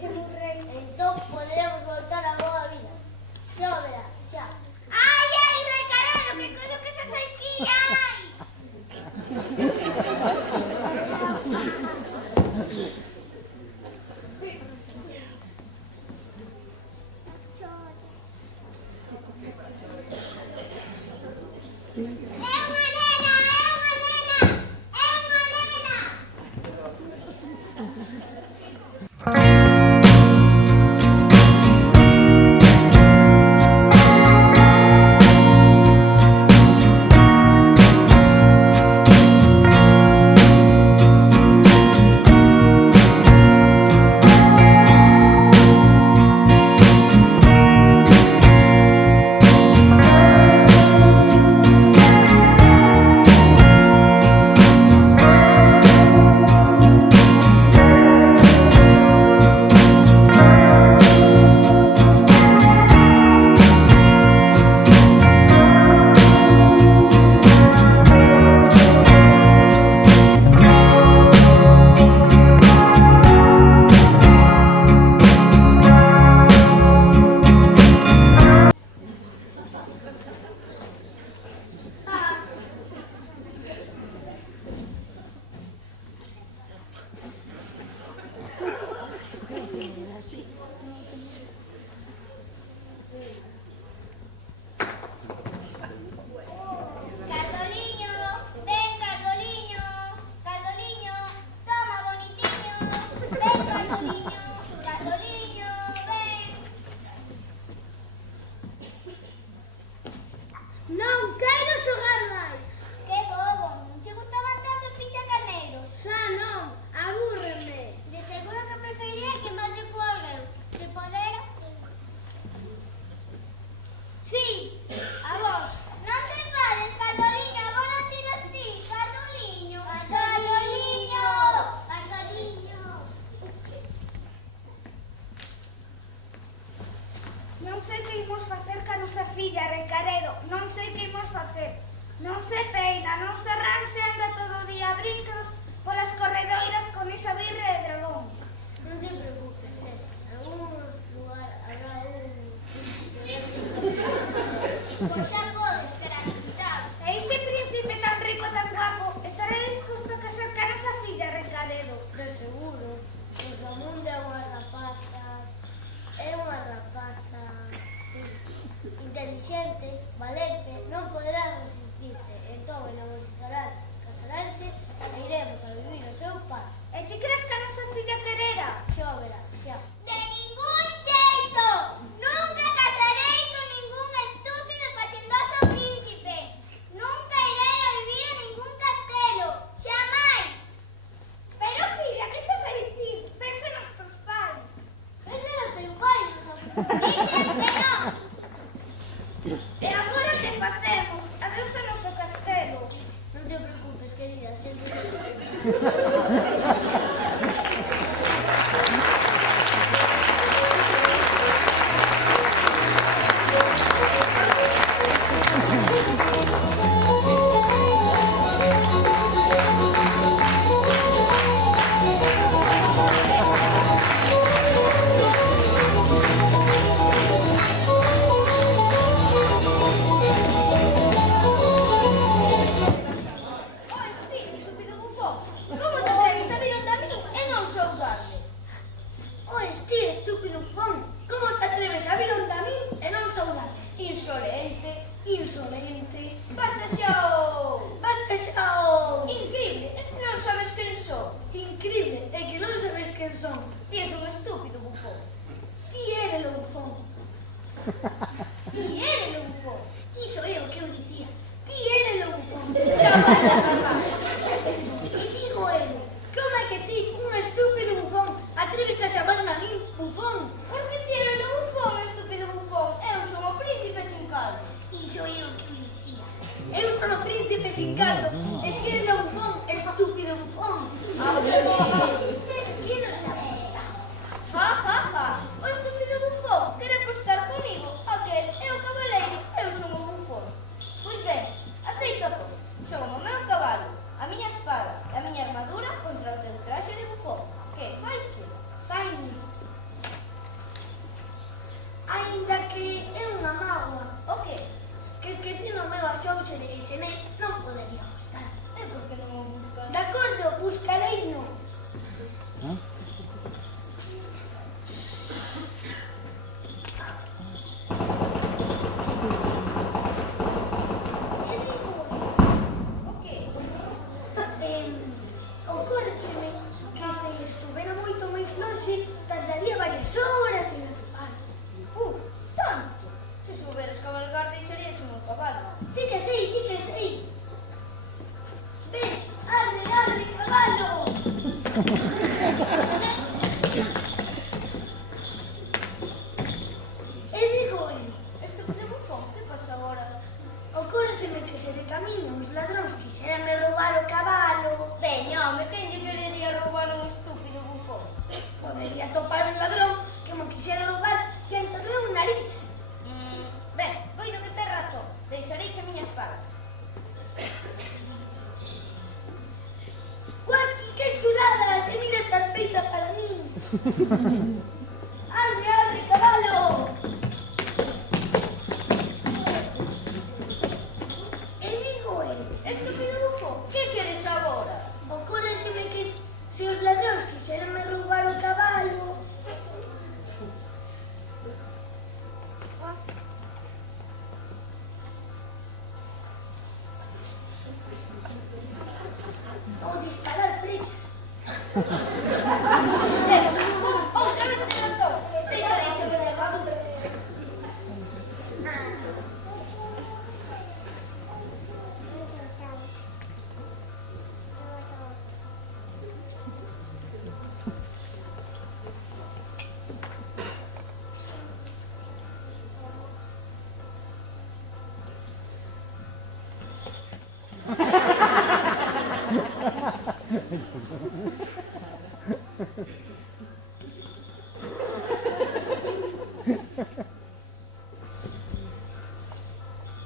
Deixame un rei. Entón poderemos voltar á boa vida. Xa o verás, xa. Ai, ai, Recaredo, que coido que se sequía, ai! É unha nena, é unha nena, é unha nena. Cardoliño, ven Cardoliño, Cardoliño, toma bonitiño, ven Cardoliño, Cardoliño, ven. Non quero xogar máis. Que bobo, non che gustaban tanto os pinchacarneiros? Xa non, abúrreme. De seguro que preferiría que máis lle co alguén, se podera. Sí, a vos. Non te enfades, Cardoliño, agora tiras ti, Cardoliño. Cardoliño, Cardoliño. Non sei que imos facer ca nosa filla, Recaredo. Non sei que imos facer. Non se peina, non se arranxe, anda todo o día a brincos polas corredoiras con esa birra de dragón. Non te preocupes, César. En algún lugar habrá un... Pois xa podes, garantizado. E ese príncipe tan rico, tan guapo, estará disposto a casar ca nosa filla, Recaredo? De seguro. Pois o mundo é unha rapaza inteligente, valente, non poderá resistirse. Entón, casaránse e iremos a vivir ao seu pai. E ti crees que a nosa filla querera? Xa o verás, xa. De ningún xeito! Nunca casarei con ningún estúpido e fachendoso príncipe. Nunca irei a vivir a ningún castelo. Xamais. Pero, filla, que estás a dicir? Pensa nos teus pais. Ese non teu pai, non sabes. Dixen que non. E agora que facemos? Adeus a noso castelo. Non te preocupes, querida, xa se... O estúpido bufón quere apostar comigo a que estuvera moito máis longe, tardaría varias horas en atopar. Tanto. Se souberas cabalgar, deixaríache un cabalo. Sí que sei, sí que sei. Ves, arde, arde, cabalo. E digo eu, Estúpido bufón, que pasa agora? ocórreseme que se de camiño os ladróns quixéranme roubar o cabalo. Veña, home, quen lle querería roubar un estúpido bufón? Podería topar un ladrón que me quixera roubar diante do meu nariz. Ben, coido que tes razón. Deixareiche a miña espada. Guachi, que chuladas! E mira estas peitas para mí. Arde, arde, cabalo. E digo eu, Estúpido bufón, que queres agora? ocórreseme que se os ladróns quixeranme roubar o cabalo. Ou disparar flechas. Bufón, outra vez tes razón. Deixareiche a miña armadura.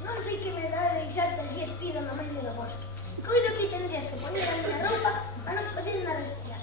Non sei que me dá de deixarte así espido no medio do bosque. Coido que tendrías que poner a miña roupa para non poder na respirar.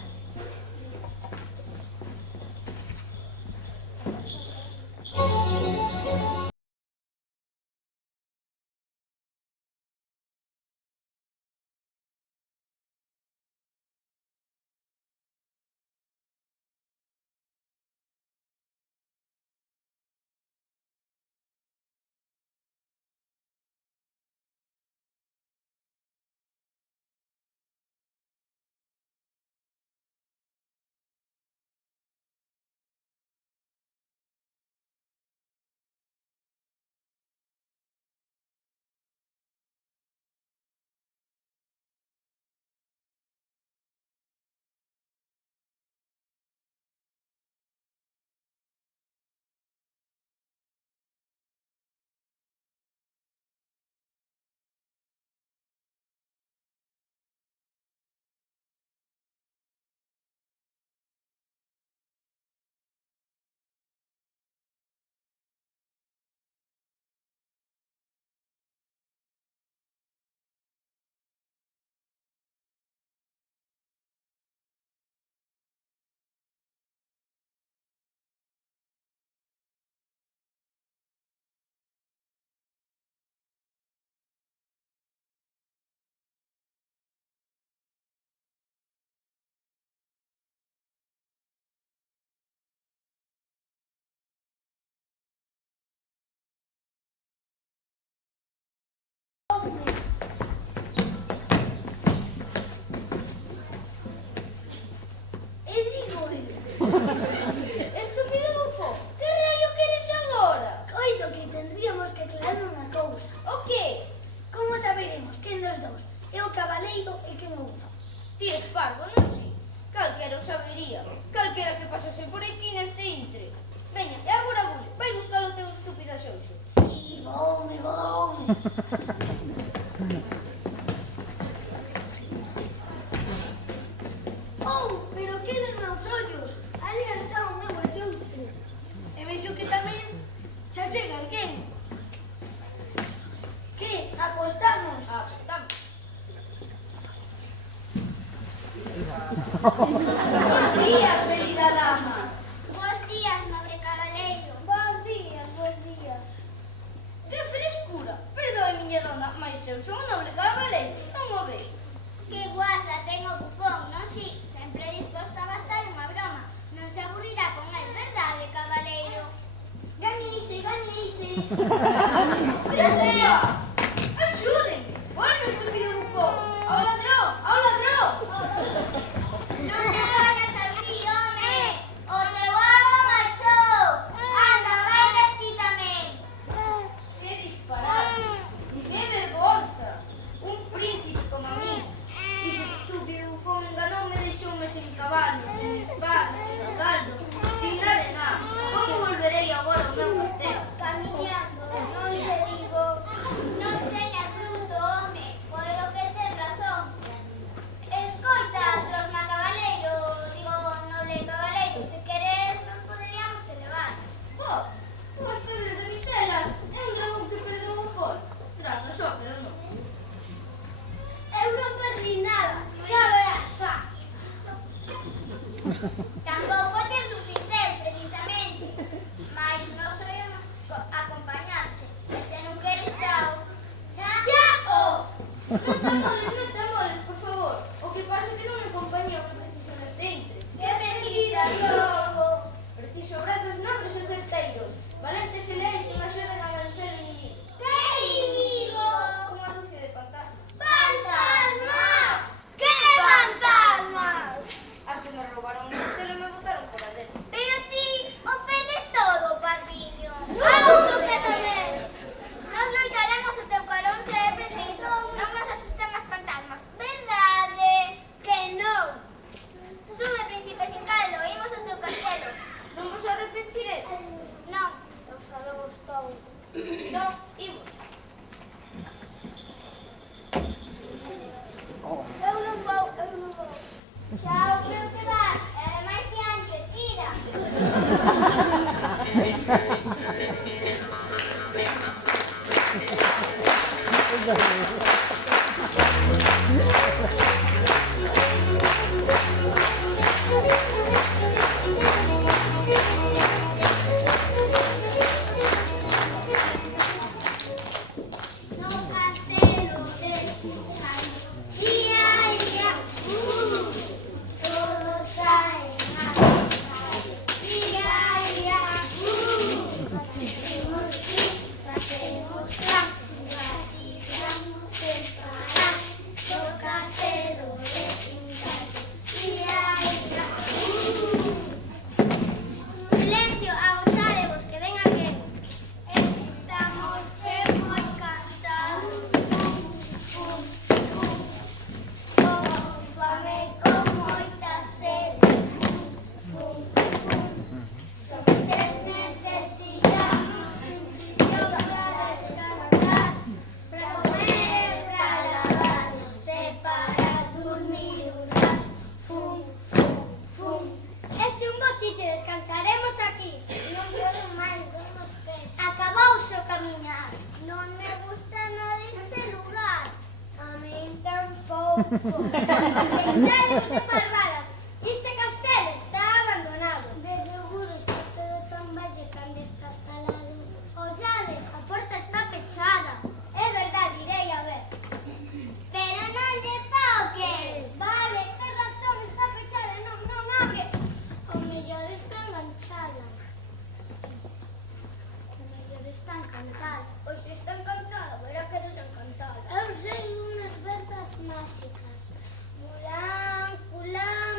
E digo eu, Estúpido bufón, que raio queres agora? coido que tendríamos que aclarar unha cousa. O que? Como saberemos quen dos dous é o cabaleiro e quen o bufón? Ti es parvo, non si? Calquera o sabería. Calquera que pasase por aquí neste intre. Veña, e agora vole, vai buscar o teu estúpido xouxo. E voume, voume. Oh, pero que dos meus ollos? Ali está o meu axouxo. E vexo que tamén xa chega alguén. Que? Apostamos? Apostamos. Bos días, querida dama. Bos días, nobre cabaleiro. Bos días, bos días. Que frescura. Perdoe, miña dona, mas eu son un noble cabaleiro. Non o vei. Que guasa ten o bufón, non si? Sempre disposto a gastar unha broma. Non se aburrirá con el, verdade, cabaleiro? Gañeite, gañeite. Pero dea! Axúdenme! Volve, estúpido bufón! Ao ladrón! Ao ladrón! Non le dones as Tampouco tes un pincel, precisamente. Mais non soy acompañarte. E se non queres, chao. Chao! Non te moles, por favor. O que pasa é que non é compañía que precisamente entre. Que precisas, logo? Preciso brazos nobres e certeiros, valentes e leais que me axuden a vencer o inimigo. Que inimigo? Unha dúcia de fantasmas. ¡Fantasmas! ¡Qué fantasmas! As que me roubaron o castelo e me botaron por adentro. Pero ti o perdes todo, parviño. Outro que tamén. Nos loitaremos o teu carón se é preciso. Non nos asusten as fantasmas. Verdade? Que non. Sube, príncipe sin caldo, imos ao teu castelo. Non vos arrepentiredes? Non, eu xa logo estou. Non, imos. Eu non vou. Xa o creo que vas. E ademais que ancho, tira. No castelo de Xuncal, ia, todos saen a cantar. Ia, facemos capturas e vamos sen parar. No castelo de Xuncal, ia, silencio, agotadevos, que ven alguén. Estamos moi cansados. Con fame, con moita sede. Necesitamos un sitio para descansar, para comer, para lavarnos e para dormir un rato. Este é un bo sitio, descansaremos aquí. Non quero máis ver os pés. Acabouse o camiñar. Non me gusta nada este lugar. A min tampouco. Deixaremos de parvadas. Este castelo está abandonado. De seguro está todo tan vello que han de estar talado. Ollade, a porta está pechada. É verdade, irei a ver. Pero non te toques. Vale, ten razón, está pechada. Non abre. O mellor está enganchada. O mellor está encantada. Pois se está encantada, verá que desencantada. Eu sei unhas verbas máxicas. Mulán, culán,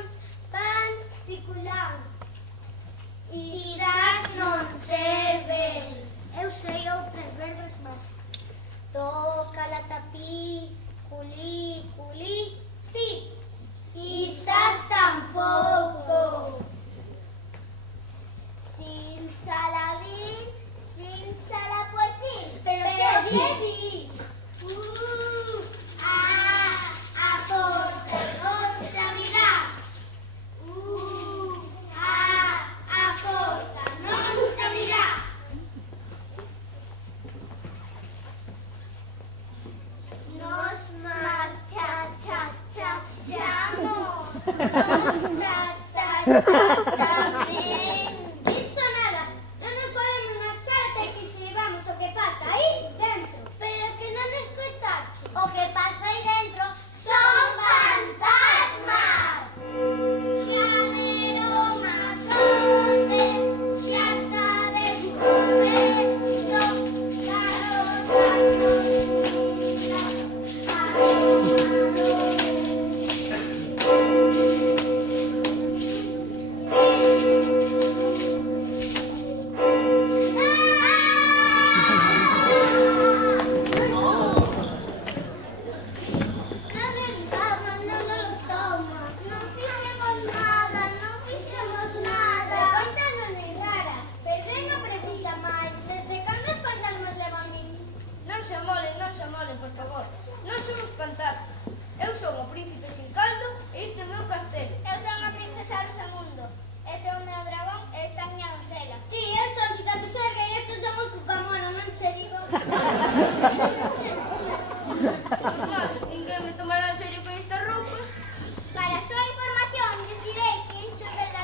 pan, ciculán. Quizás non serven. Eu sei outras verbas máxicas. Toca la tapí, culí, pi. Quizás tampouco. Sin salabín, sin salapuertín. Pero que dices? A porta non se abrirá. A porta non se abrirá. Nos marchamos. Nos tamén. Diso nada. Non nos podemos marchar até que se llevamos o que pasa aí dentro. Pero que non escoitache. O que pasa aí dentro son fantasmas. Xa deron as 12, xa sabes correcto. Ninguén me tomará en serio con estas roupas. Para a súa información, lles direi que isto é verdade.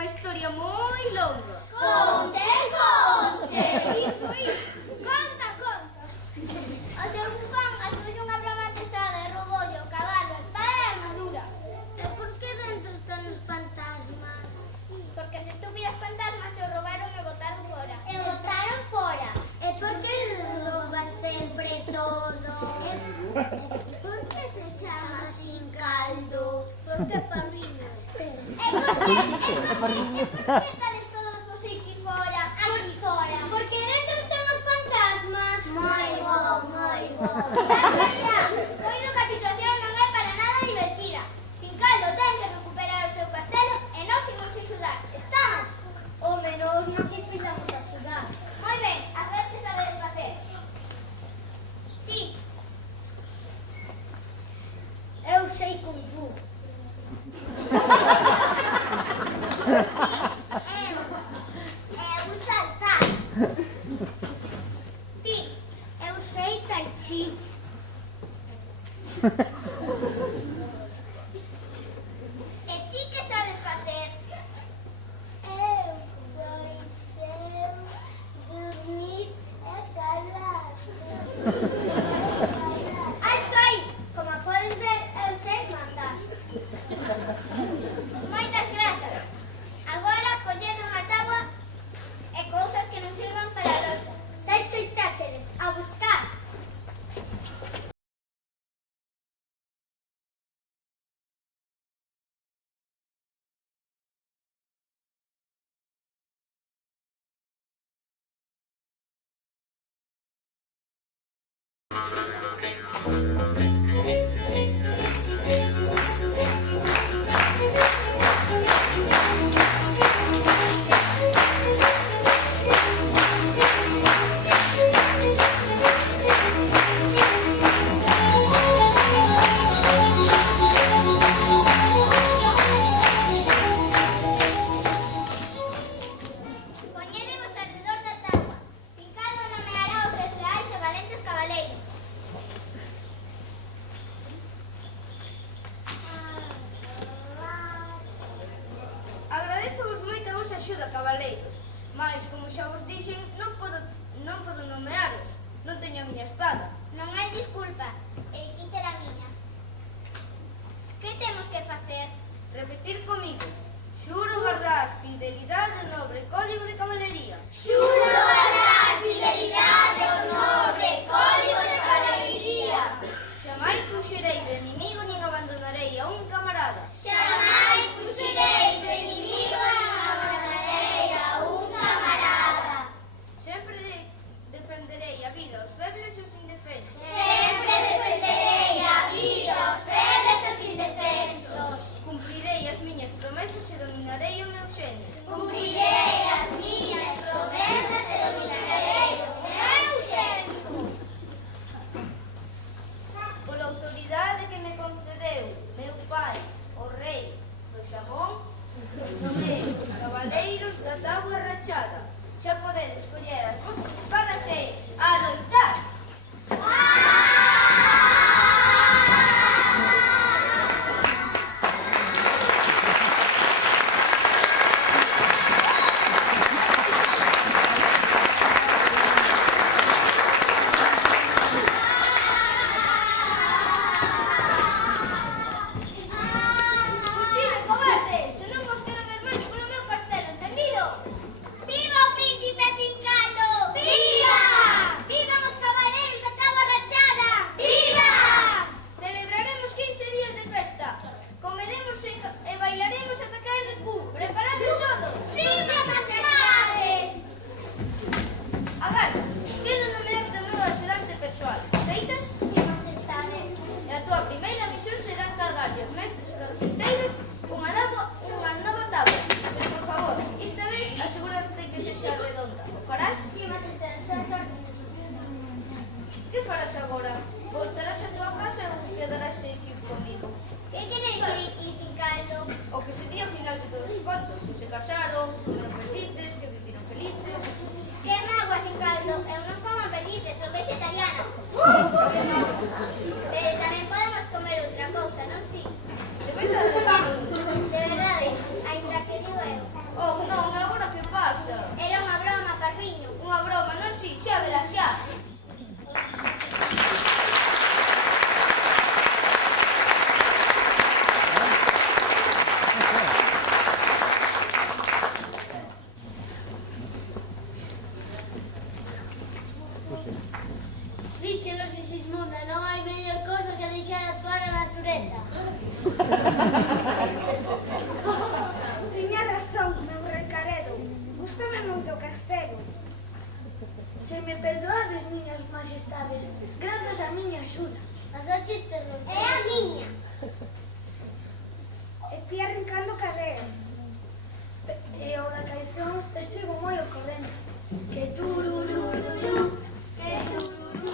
unha historia moi longa. Conte, conte. Iso. Conta, conta. O seu bufón asuxe unha broma pesada e rouboulle o cabalo, a espada e a armadura. E por que dentro están os fantasmas? Porque as estúpidas fantasmas o roubaron e botaron fora. E botaron fora. E por que rouban sempre todo? Por que se chama sin caldo? Porque é parrilla. E por que estades todos vos aquí fora? Aquí fora. Porque dentro están os fantasmas. Moi bo, moi bo. Basta xa. Coido que a situación non é para nada divertida. Sin caldo ten que recuperar o seu castelo e nós imos axudar. Estamos? O menos non que pidamos axudar. Moi ben, a ver que sabedes facer. Ti, Eu sei Kung Fu. eu saltar. Ti, Eu sei Tai Chi. e ti que sabes facer? Eu sei dormir e calar. Alto aí! Como podes ver, eu sei mandar. Moitas grazas. Agora colled unha táboa e cousas que non sirvan para a loza. Xa escoitáchedes, a buscar. Poñédevos alrededor da táboa. Sin caldo nomeará os seus leais e valentes cabaleiros. Agradecemos moito a vosa axuda, cabaleiros. Mais, como xa vos dixen, non podo nomearos. Non teño a miña espada. Non hai disculpa. E quite a miña. Que temos que facer? Repetir comigo. Xuro guardar fidelidade ao nobre código de cabalería. Xuro guardar fidelidade ao nobre código de caballería. Xamais fuxirei do inimigo nin abandonarei a un camarada. Xamais fuxirei do inimigo nin abandonarei a un camarada. Sempre defenderei a vida aos febles e aos indefensos. Sempre defenderei a vida aos febles e aos indefensos. Cumprirei as miñas promesas e dominarei o meu xenio. Cumprirei as miñas promesas e dominarei o meu xenio. Pola autoridade que me concedeu meu pai, o rei do Xamón, nomeo cabaleiros da táboa rachada. Xa podedes coller as vosas espadas e a loitar. Fuxide, cobarde! Se non vos quero ver máis polo meu castelo, entendido? Viva o príncipe sin caldo! Viva! Viva os cabaleiros da táboa rachada! Viva! Celebraremos 15 días de festa. Comeremos e bailaremos ata caer de cu. Preparade todo. ¡Sí, majestade! Agarda, quero nomearte o meu axudante persoal. Aceitas? Sí, majestade. E a túa primeira misión será encargarlle aos mestres carpinteiros unha nova táboa. Pero, por favor, esta vez asegúrate que sexa redonda. O farás? Sí, majestade, súas órdenes. Que farás agora? Voltarás a túa casa ou quedarás aquí comigo? Que quere dicir aquí sin caldo? O que sería o final de todos os contos. Que se casaron, comeron perdices, que viviron felices. Que mágoa sin caldo? Eu non como perdices, sou vegetariana. Que mágoa. Pero tamén podemos comer outra cousa, non si? De verdade? De verdade, ainda que digo eu. O do castelo. Se me perdoades, miñas majestades, grazas a miña axuda. As oches terror. É a miña. Estou arrancando carreras. E o da canción estivo moi ao corrente. Que tururururu, que turururu.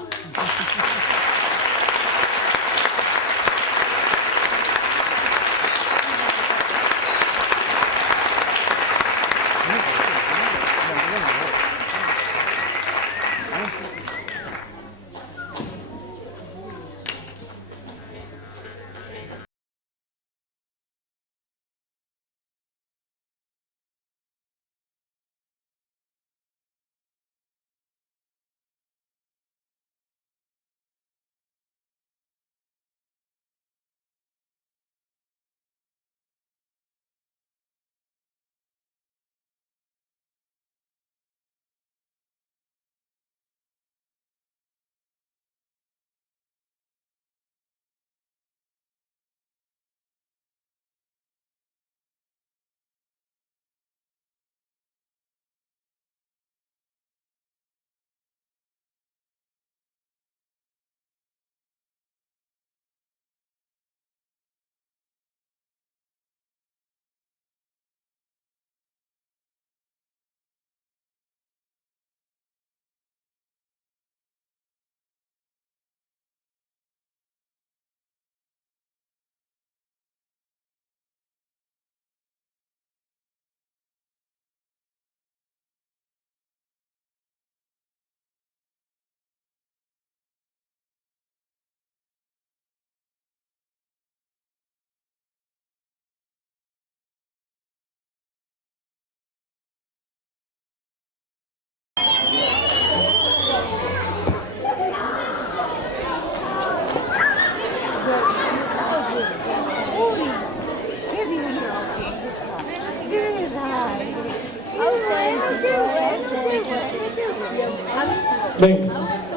Ben,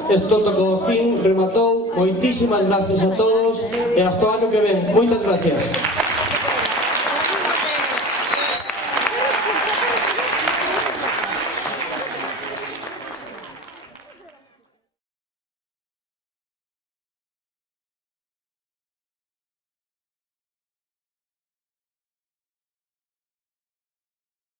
isto tocou fin, rematou. Moitísimas gracias a todos e hasta o ano que ven. Moitas gracias.